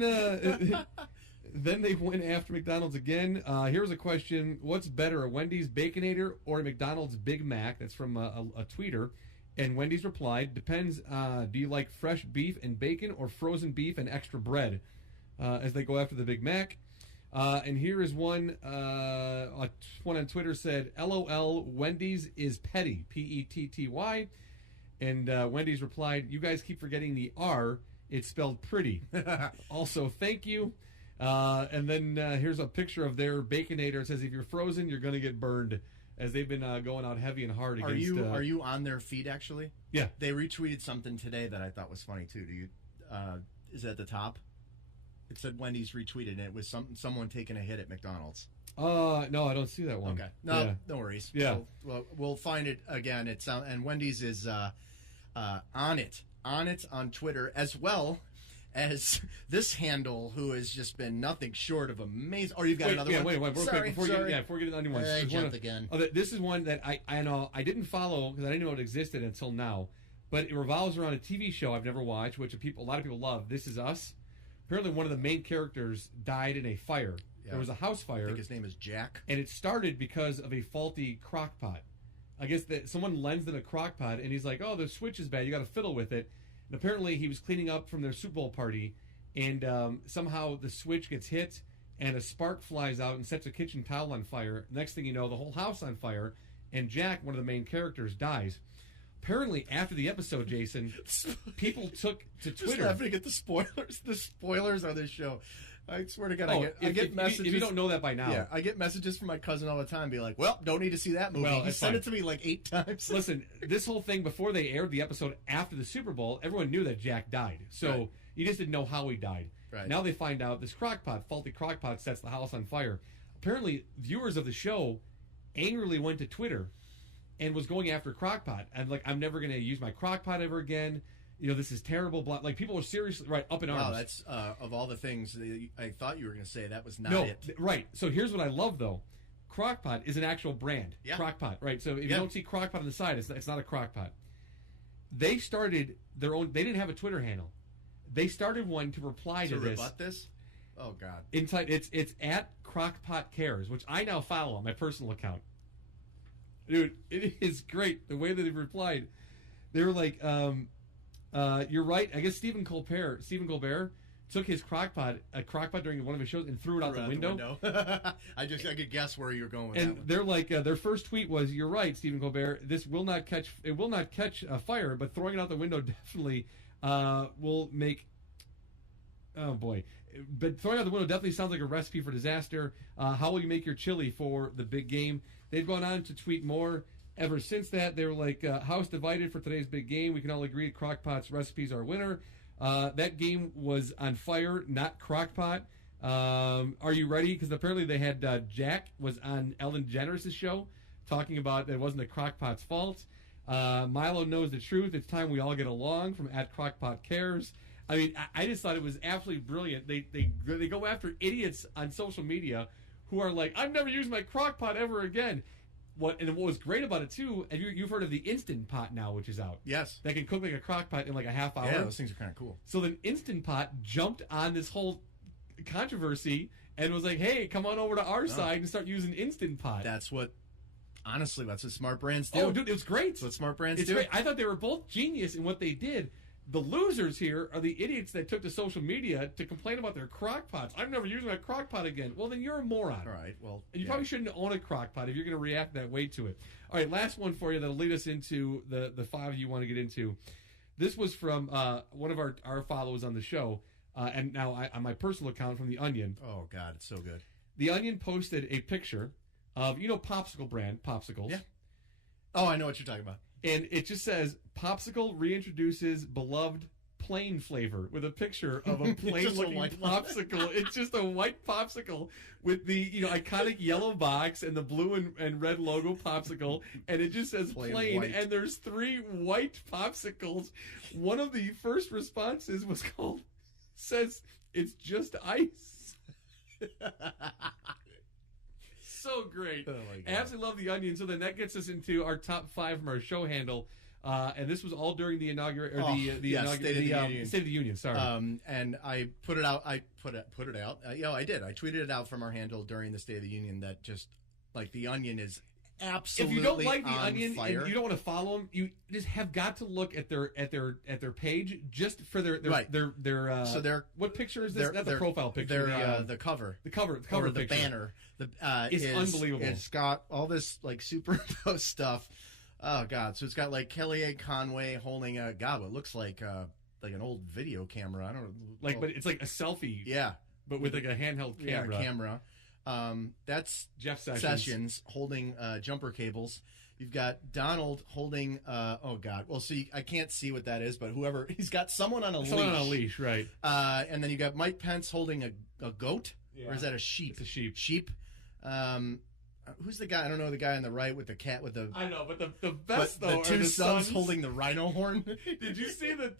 they went after McDonald's again. Here's a question. What's better, a Wendy's Baconator or a McDonald's Big Mac? That's from a tweeter. And Wendy's replied, depends. Do you like fresh beef and bacon or frozen beef and extra bread? As they go after the Big Mac. And here is one. One on Twitter said, LOL, Wendy's is petty. Petty. And Wendy's replied, you guys keep forgetting the R. It's spelled pretty. Also, thank you. And then here's a picture of their Baconator. It says, if you're frozen, you're going to get burned. As they've been going out heavy and hard against... Are you on their feed, actually? Yeah. They retweeted something today that I thought was funny, too. is at the top. It said Wendy's retweeted, and it was someone taking a hit at McDonald's. No, I don't see that one. Okay, no worries. Yeah, we'll find it again. It's and Wendy's is on it on Twitter, as well as this handle, who has just been nothing short of amazing. Or you've got another one. Wait, sorry, before we get into the new one. I jumped again. This is one that I know I didn't follow because I didn't know it existed until now. But it revolves around a TV show I've never watched, which a lot of people love. This Is Us. Apparently, one of the main characters died in a fire. Yeah. There was a house fire. I think his name is Jack. And it started because of a faulty crock pot. I guess that someone lensed in a crock pot, and he's like, "Oh, the switch is bad. You got to fiddle with it." And apparently, he was cleaning up from their Super Bowl party, and somehow the switch gets hit, and a spark flies out and sets a kitchen towel on fire. Next thing you know, the whole house on fire, and Jack, one of the main characters, dies. Apparently, after the episode, Jason, people took to Twitter. Just having to get the spoilers on this show. I swear to God, I get messages. If you don't know that by now. Yeah, I get messages from my cousin all the time, be like, well, don't need to see that movie. Well, he sent it to me like 8 times. Listen, this whole thing, before they aired the episode after the Super Bowl, everyone knew that Jack died. So you just didn't know how he died. Right. Now they find out this faulty crock pot sets the house on fire. Apparently, viewers of the show angrily went to Twitter and was going after Crockpot. And like, I'm never going to use my Crockpot ever again. You know, this is terrible. Like, people were seriously up in arms. Wow, that's of all the things that I thought you were going to say, that was not it. Right. So here's what I love, though. Crockpot is an actual brand. Yeah. Crockpot, right? So if you don't see Crockpot on the side, it's not a Crockpot. They started their own. They didn't have a Twitter handle. They started one to reply to this. To rebut this? Oh God. It's at Crockpot Cares, which I now follow on my personal account. Dude, it is great the way that they replied. They were like, "You're right." I guess Stephen Colbert took his a crockpot during one of his shows and threw it out the window. I could guess where you're going with and that one. They're like, their first tweet was, "You're right, Stephen Colbert. This will not catch. It will not catch a fire, but throwing it out the window definitely will make." Oh boy! But throwing out the window definitely sounds like a recipe for disaster. How will you make your chili for the big game? They've gone on to tweet more. Ever since that, they were like, house divided for today's big game. We can all agree Crockpot's recipes are a winner. That game was on fire, not Crockpot. Are you ready? Because apparently they had Jack was on Ellen DeGeneres' show talking about that it wasn't the Crockpot's fault. Milo knows the truth. It's time we all get along from at Crockpot Cares. I mean, I just thought it was absolutely brilliant. They go after idiots on social media who are like, "I've never used my crock pot ever again." What was great about it too, and you've heard of the Instant Pot now, which is out. Yes, that can cook like a crock pot in like a half hour. Yeah, those things are kind of cool. So then Instant Pot jumped on this whole controversy and was like, "Hey, come on over to our side and start using Instant Pot." Honestly, that's what smart brands do. Oh, dude, it was great. That's what smart brands do. Great. I thought they were both genius in what they did. The losers here are the idiots that took to social media to complain about their crock pots. "I've never used my crock pot again." Well, then you're a moron. All right, well... And you probably shouldn't own a crock pot if you're going to react that way to it. All right, last one for you that'll lead us into the 5 you want to get into. This was from one of our followers on the show, and now on my personal account from The Onion. Oh, God, it's so good. The Onion posted a picture of, Popsicle brand, Popsicles. Yeah. Oh, I know what you're talking about. And it just says, "Popsicle reintroduces beloved plain flavor," with a picture of a plain-looking popsicle. It's just a white popsicle with the iconic yellow box and the blue and red logo popsicle, and it just says plain. And there's 3 white popsicles. One of the first responses says, "It's just ice." So great. Oh my God. I absolutely love The Onion. So then that gets us into our top 5 from our show handle. And this was all during the inauguration, State of the Union. Sorry. And I put it out. I did. I tweeted it out from our handle during the State of the Union that just like The Onion is absolutely. If you don't like The Onion fire. and you don't want to follow them, you just have got to look at their page just for their so their what picture is this? That's the profile picture. The cover. The cover or the picture. banner. It's unbelievable. It's got all this like superimposed stuff. Oh God! So it's got like Kellyanne Conway holding what looks like an old video camera. I don't know. But it's like a selfie. Yeah. But with like a handheld camera. Yeah, camera. That's Jeff Sessions holding jumper cables. You've got Donald holding, oh God. Well, see, I can't see what that is, but whoever, he's got someone on a leash. Someone on a leash, right. And then you got Mike Pence holding a goat? Yeah. Or is that a sheep? It's a sheep. Sheep. Who's the guy? I don't know, the guy on the right with the cat with the... I know, but the best, though, the two are the sons holding the rhino horn. Did you see that?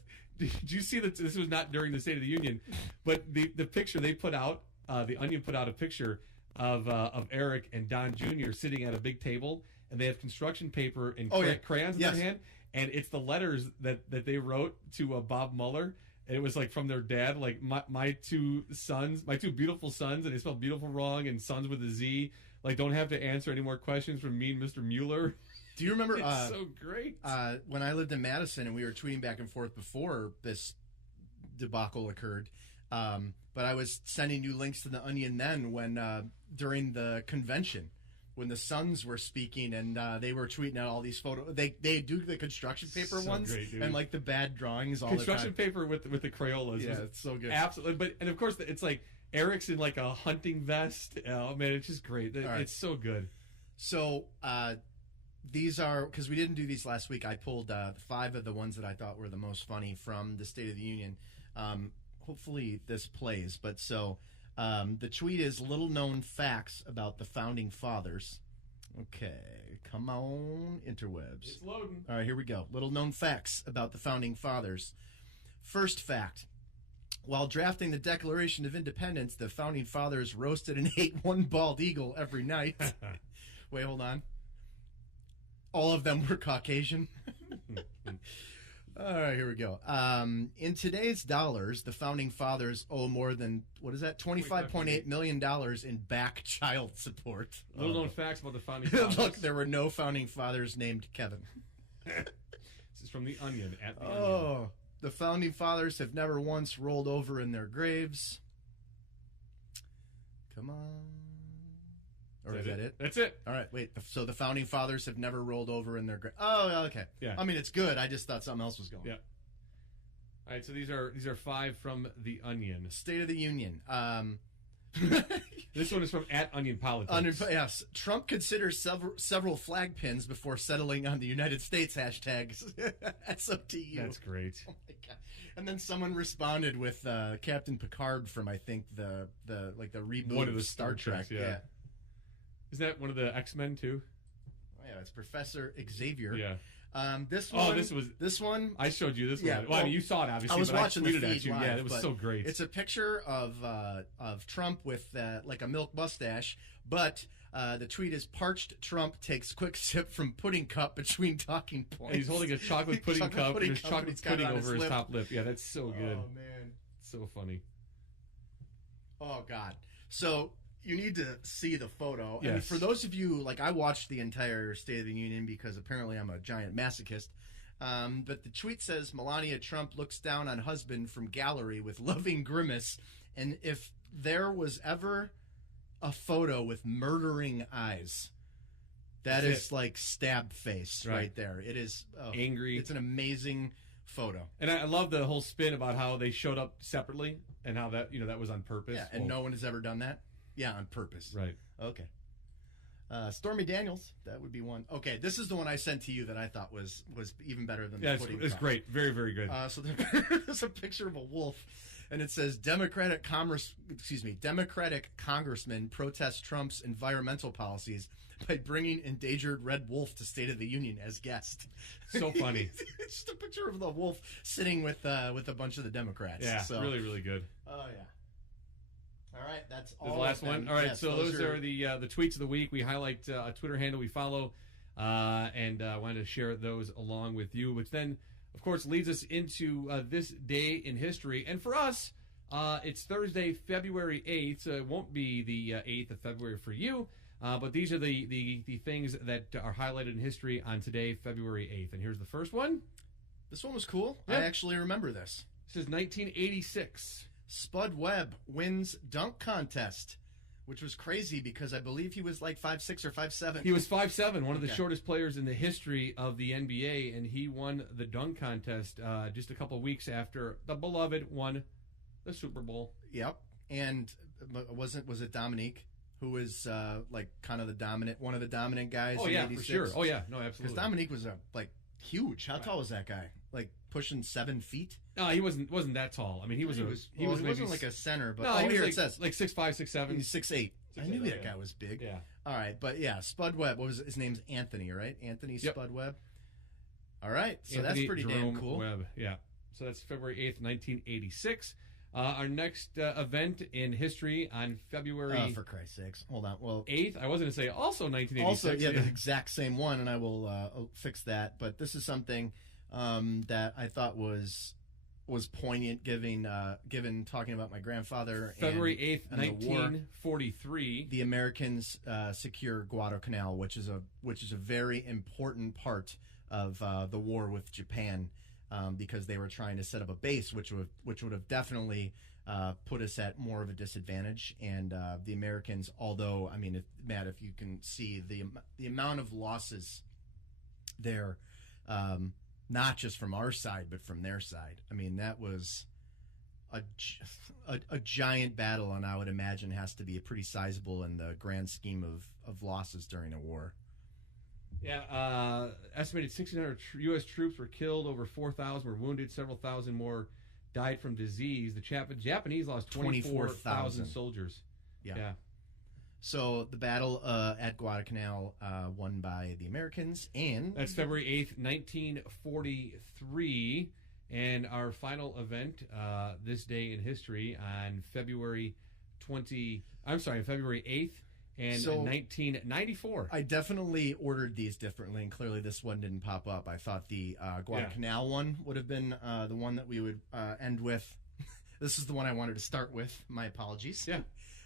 This was not during the State of the Union, but the picture they put out, the Onion put out a picture of Eric and Don Jr. sitting at a big table, and they have construction paper and crayons in their hand, and it's the letters that they wrote to Bob Mueller. And it was like from their dad, like my two beautiful sons, and they spelled beautiful wrong, and sons with a Z, like don't have to answer any more questions from me and Mr. Mueller. Do you remember? It's so great. When I lived in Madison and we were tweeting back and forth before this debacle occurred, but I was sending you links to the Onion then when during the convention when the Sons were speaking and they were tweeting out all these photos. They do the construction paper ones great, dude. And like the bad drawings all Construction the time. paper with the Crayolas. Yeah, it's so good. Absolutely, and of course it's like Eric's in like a hunting vest. Oh man, it's just great. It's so good. So these are, because we didn't do these last week, I pulled 5 of the ones that I thought were the most funny from the State of the Union. Hopefully this plays, but so the tweet is little known facts about the Founding Fathers. Okay, come on, interwebs. It's loading. All right, here we go. Little known facts about the Founding Fathers. First fact. While drafting the Declaration of Independence, the Founding Fathers roasted and ate one bald eagle every night. Wait, hold on. All of them were Caucasian. All right, here we go. In today's dollars, the Founding Fathers owe more than, what is that, $25.8 million in back child support. Little known facts about the Founding Fathers. Look, there were no Founding Fathers named Kevin. This is from the Onion, at the Onion. Oh, the Founding Fathers have never once rolled over in their graves. Come on. Or is that it? That's it. All right, wait. So the Founding Fathers have never rolled over in their grave. Oh, okay. Yeah. I mean, it's good. I just thought something else was going. Yeah. All right, so these are 5 from the Onion. State of the Union. This one is from at Onion Politics. Yes. Trump considers several flag pins before settling on the United States hashtags. That's up to you. That's great. Oh my God. And then someone responded with Captain Picard from, I think, the reboot of the Star Trek. Yeah. Isn't that one of the X-Men too? Oh, yeah, it's Professor Xavier. Yeah. This one. Oh, this one. I showed you this one. Well, I mean, you saw it obviously. I was watching the tweeted feed at you. live, Yeah, it was so great. It's a picture of Trump with like a milk mustache, but the tweet is parched Trump takes quick sip from pudding cup between talking points. And he's holding a chocolate pudding cup and there's chocolate pudding over his top lip. Yeah, that's so good. Oh man, so funny. Oh God. So you need to see the photo. Yes. And for those of you, like, I watched the entire State of the Union because apparently I'm a giant masochist. But the tweet says, Melania Trump looks down on husband from gallery with loving grimace. And if there was ever a photo with murdering eyes, that is like stab face right there. It is angry. It's an amazing photo. And I love the whole spin about how they showed up separately and how that was on purpose. Yeah, and no one has ever done that. Yeah, on purpose. Right. Okay. Stormy Daniels, that would be one. Okay, this is the one I sent to you that I thought was even better than the pudding. It's great. Very, very good. So there's a picture of a wolf, and it says Democratic congressman protests Trump's environmental policies by bringing endangered red wolf to State of the Union as guest. So funny. It's just a picture of the wolf sitting with a bunch of the Democrats. Yeah, so, really, really good. Oh yeah. All right, that's all. The last one. All right, yes, so those are the tweets of the week. We highlight a Twitter handle we follow, and wanted to share those along with you, which then, of course, leads us into this day in history. And for us, it's Thursday, February 8th. So it won't be the 8th of February for you, but these are the things that are highlighted in history on today, February 8th. And here's the first one. This one was cool. Yep. I actually remember this. This is 1986. Spud Webb wins dunk contest, which was crazy because I believe he was like 5'6" or 5'7". He was 5'7", one of the shortest players in the history of the NBA, and he won the dunk contest just a couple of weeks after the beloved won the Super Bowl. Yep. And was it Dominique? who was like kind of one of the dominant guys. Oh in yeah, 86. for sure. Oh yeah, no, absolutely. Because Dominique was like huge. How tall was that guy? Like pushing 7 feet. No, he wasn't that tall. I mean, he wasn't like a center, but no, he was here like, it says like 6'5", 6'7". He's 6'8". I knew that guy was big. Yeah. All right, but yeah, Spud Webb. What was his name's Anthony, right? Anthony Spud Webb. All right, so Anthony that's pretty Jerome damn cool. Webb. Yeah. So that's February 8th, 1986. Our next event in history on February For Christ's sakes. Hold on. Well, 8th. I was going to say also 1986. also, yeah, the exact same one, and I will fix that. But this is something that I thought was poignant, given talking about my grandfather. February 8th, and 1943. The Americans secure Guadalcanal, which is a very important part of the war with Japan. Because they were trying to set up a base, which would have definitely put us at more of a disadvantage. And the Americans, although, I mean, Matt, if you can see the amount of losses there, not just from our side but from their side. I mean, that was a giant battle, and I would imagine has to be pretty sizable in the grand scheme of losses during a war. Yeah, estimated 1,600 U.S. troops were killed, over 4,000 were wounded, several thousand more died from disease. The Japanese lost 24,000 soldiers. Yeah. So the battle at Guadalcanal won by the Americans, and that's February 8th, 1943. And our final event this day in history on February 8th. And so, 1994. I definitely ordered these differently, and clearly this one didn't pop up. I thought the Guadalcanal one would have been the one that we would end with. This is the one I wanted to start with. My apologies. Yeah.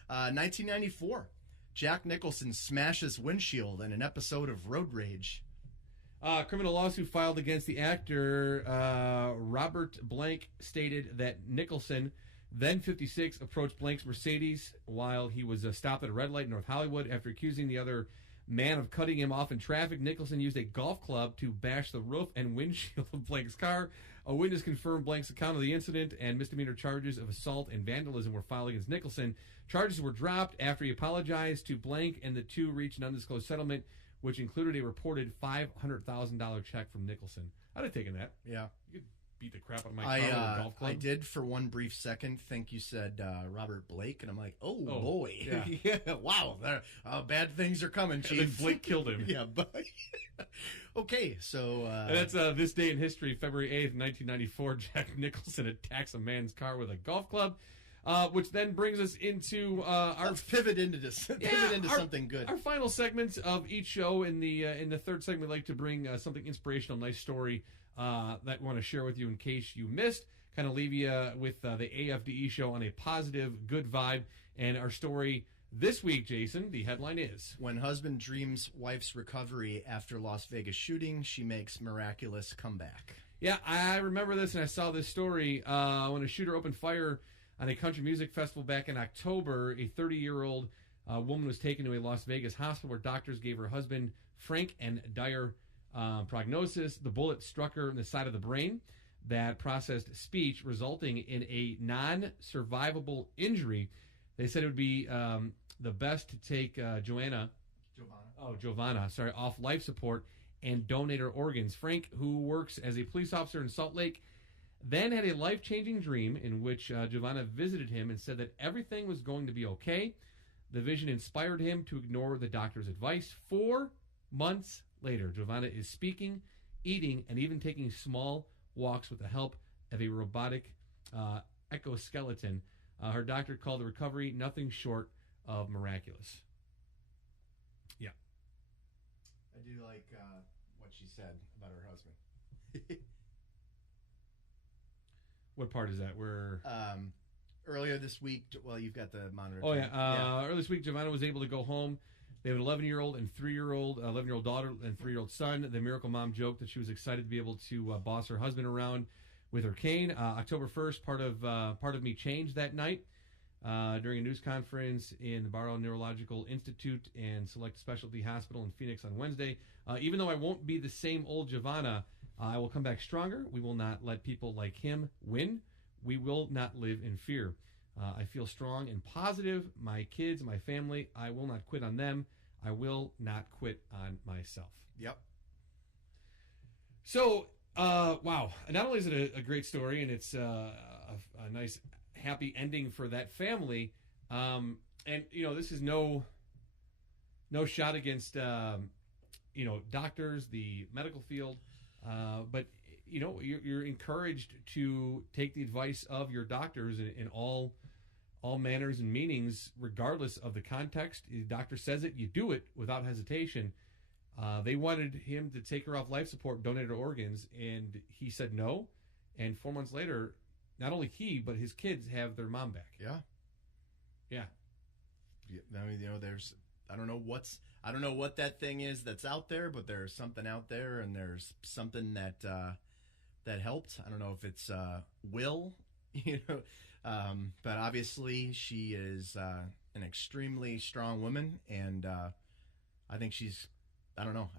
1994. Jack Nicholson smashes windshield in an episode of Road Rage. Criminal lawsuit filed against the actor Robert Blank stated that Nicholson, then 56, approached Blank's Mercedes while he was stopped at a red light in North Hollywood. After accusing the other man of cutting him off in traffic, Nicholson used a golf club to bash the roof and windshield of Blank's car. A witness confirmed Blank's account of the incident, and misdemeanor charges of assault and vandalism were filed against Nicholson. Charges were dropped after he apologized to Blank, and the two reached an undisclosed settlement, which included a reported $500,000 check from Nicholson. I'd have taken that. Yeah. You could beat the crap out of my car with a golf club. I did for one brief second think you said Robert Blake, and I'm like, oh boy. Yeah. Yeah, wow. Bad things are coming, Chief. And then Blake killed him. Yeah, but okay, so and that's this day in history, February 8th, 1994. Jack Nicholson attacks a man's car with a golf club, which then brings us into our let's pivot into something good. Our final segments of each show. In the third segment, we'd like to bring something inspirational, nice story that we want to share with you in case you missed. Kind of leave you with the AFDE show on a positive, good vibe. And our story this week, Jason, the headline is: When husband dreams wife's recovery after Las Vegas shooting, she makes miraculous comeback. Yeah, I remember this, and I saw this story when a shooter opened fire on a country music festival back in October. A 30-year-old woman was taken to a Las Vegas hospital where doctors gave her husband frank and dire prognosis. The bullet struck her in the side of the brain that processed speech, resulting in a non-survivable injury. They said it would be the best to take Giovanna off life support and donate her organs. Frank, who works as a police officer in Salt Lake, then had a life-changing dream in which Giovanna visited him and said that everything was going to be okay. The vision inspired him to ignore the doctor's advice. 4 months later, Giovanna is speaking, eating, and even taking small walks with the help of a robotic exoskeleton. Her doctor called the recovery nothing short of miraculous. Yeah. I do like what she said about her husband. What part is that? Where earlier this week, well, you've got the monitor. Oh, yeah. Earlier this week, Giovanna was able to go home. They have an 11-year-old and 11-year-old daughter and 3-year-old son. The miracle mom joked that she was excited to be able to boss her husband around with her cane. October 1st, part of me changed that night during a news conference in the Barrow Neurological Institute and Select Specialty Hospital in Phoenix on Wednesday. Even though I won't be the same old Giovanna, I will come back stronger. We will not let people like him win. We will not live in fear. I feel strong and positive. My kids, my family, I will not quit on them. I will not quit on myself. Yep. So, wow. Not only is it a great story, and it's a nice, happy ending for that family, and, this is no shot against, doctors, the medical field, but, you're encouraged to take the advice of your doctors in all manners and meanings, regardless of the context. The doctor says it, you do it without hesitation. They wanted him to take her off life support, donate her organs, and he said no. And 4 months later, not only he, but his kids have their mom back. Yeah. Yeah. I mean, there's, I don't know what that thing is that's out there, but there's something out there, and there's something that helped. I don't know if it's will, but obviously she is an extremely strong woman, and I think she's, I don't know,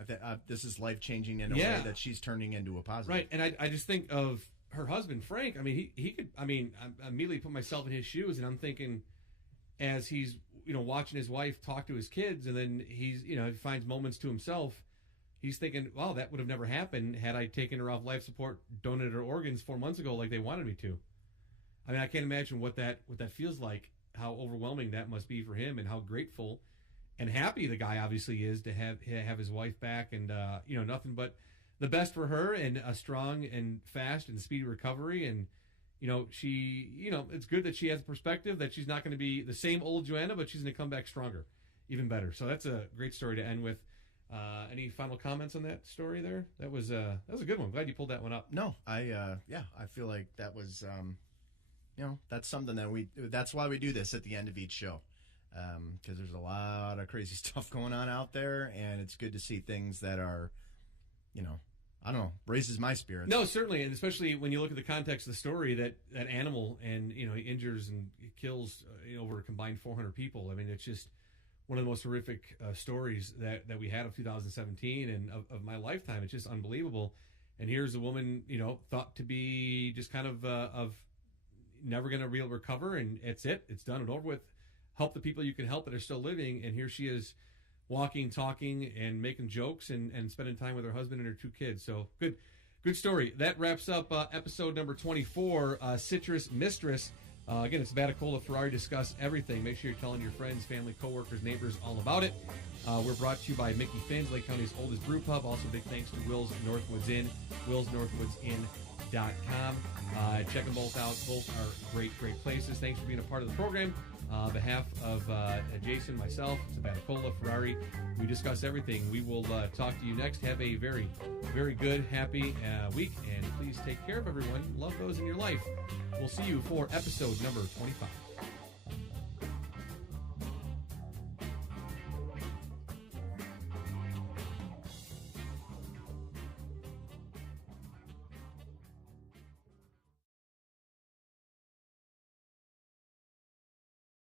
this is life-changing in a way that she's turning into a positive. Right, and I just think of her husband, Frank. I mean, he could, I immediately put myself in his shoes, and I'm thinking, as he's, watching his wife talk to his kids, and then he's, he finds moments to himself, he's thinking, wow, that would have never happened had I taken her off life support, donated her organs 4 months ago like they wanted me to. I mean, I can't imagine what that feels like, how overwhelming that must be for him, and how grateful and happy the guy obviously is to have his wife back, and nothing but the best for her, and a strong and fast and speedy recovery. And she, it's good that she has a perspective that she's not going to be the same old Joanna, but she's going to come back stronger, even better. So that's a great story to end with. Any final comments on that story there? That was a good one. Glad you pulled that one up. No, I feel like that was that's something that's why we do this at the end of each show, because there's a lot of crazy stuff going on out there, and it's good to see things that are, I don't know, raises my spirits. No, certainly, and especially when you look at the context of the story, that animal, and he injures and kills over a combined 400 people. I mean, it's just one of the most horrific stories that we had of 2017 and of my lifetime. It's just unbelievable. And here's a woman, thought to be just kind of never going to be able to recover, and it's done and over with. Help the people you can help that are still living, and here she is, walking, talking, and making jokes, and spending time with her husband and her 2 kids. So good story. That wraps up episode number 24, Citrus Mistress. Again, it's Vaticola Ferrari. Discuss everything. Make sure you're telling your friends, family, coworkers, neighbors all about it. We're brought to you by Mickey Finn's, Lake County's oldest brew pub. Also, big thanks to Will's Northwoods Inn, willsnorthwoodsin.com. Check them both out. Both are great places. Thanks for being a part of the program. On behalf of Jason, myself, Vaticola Ferrari, we discuss everything. We will talk to you next. Have a very, very good, happy week, and please take care of everyone. Love those in your life. We'll see you for episode number 25.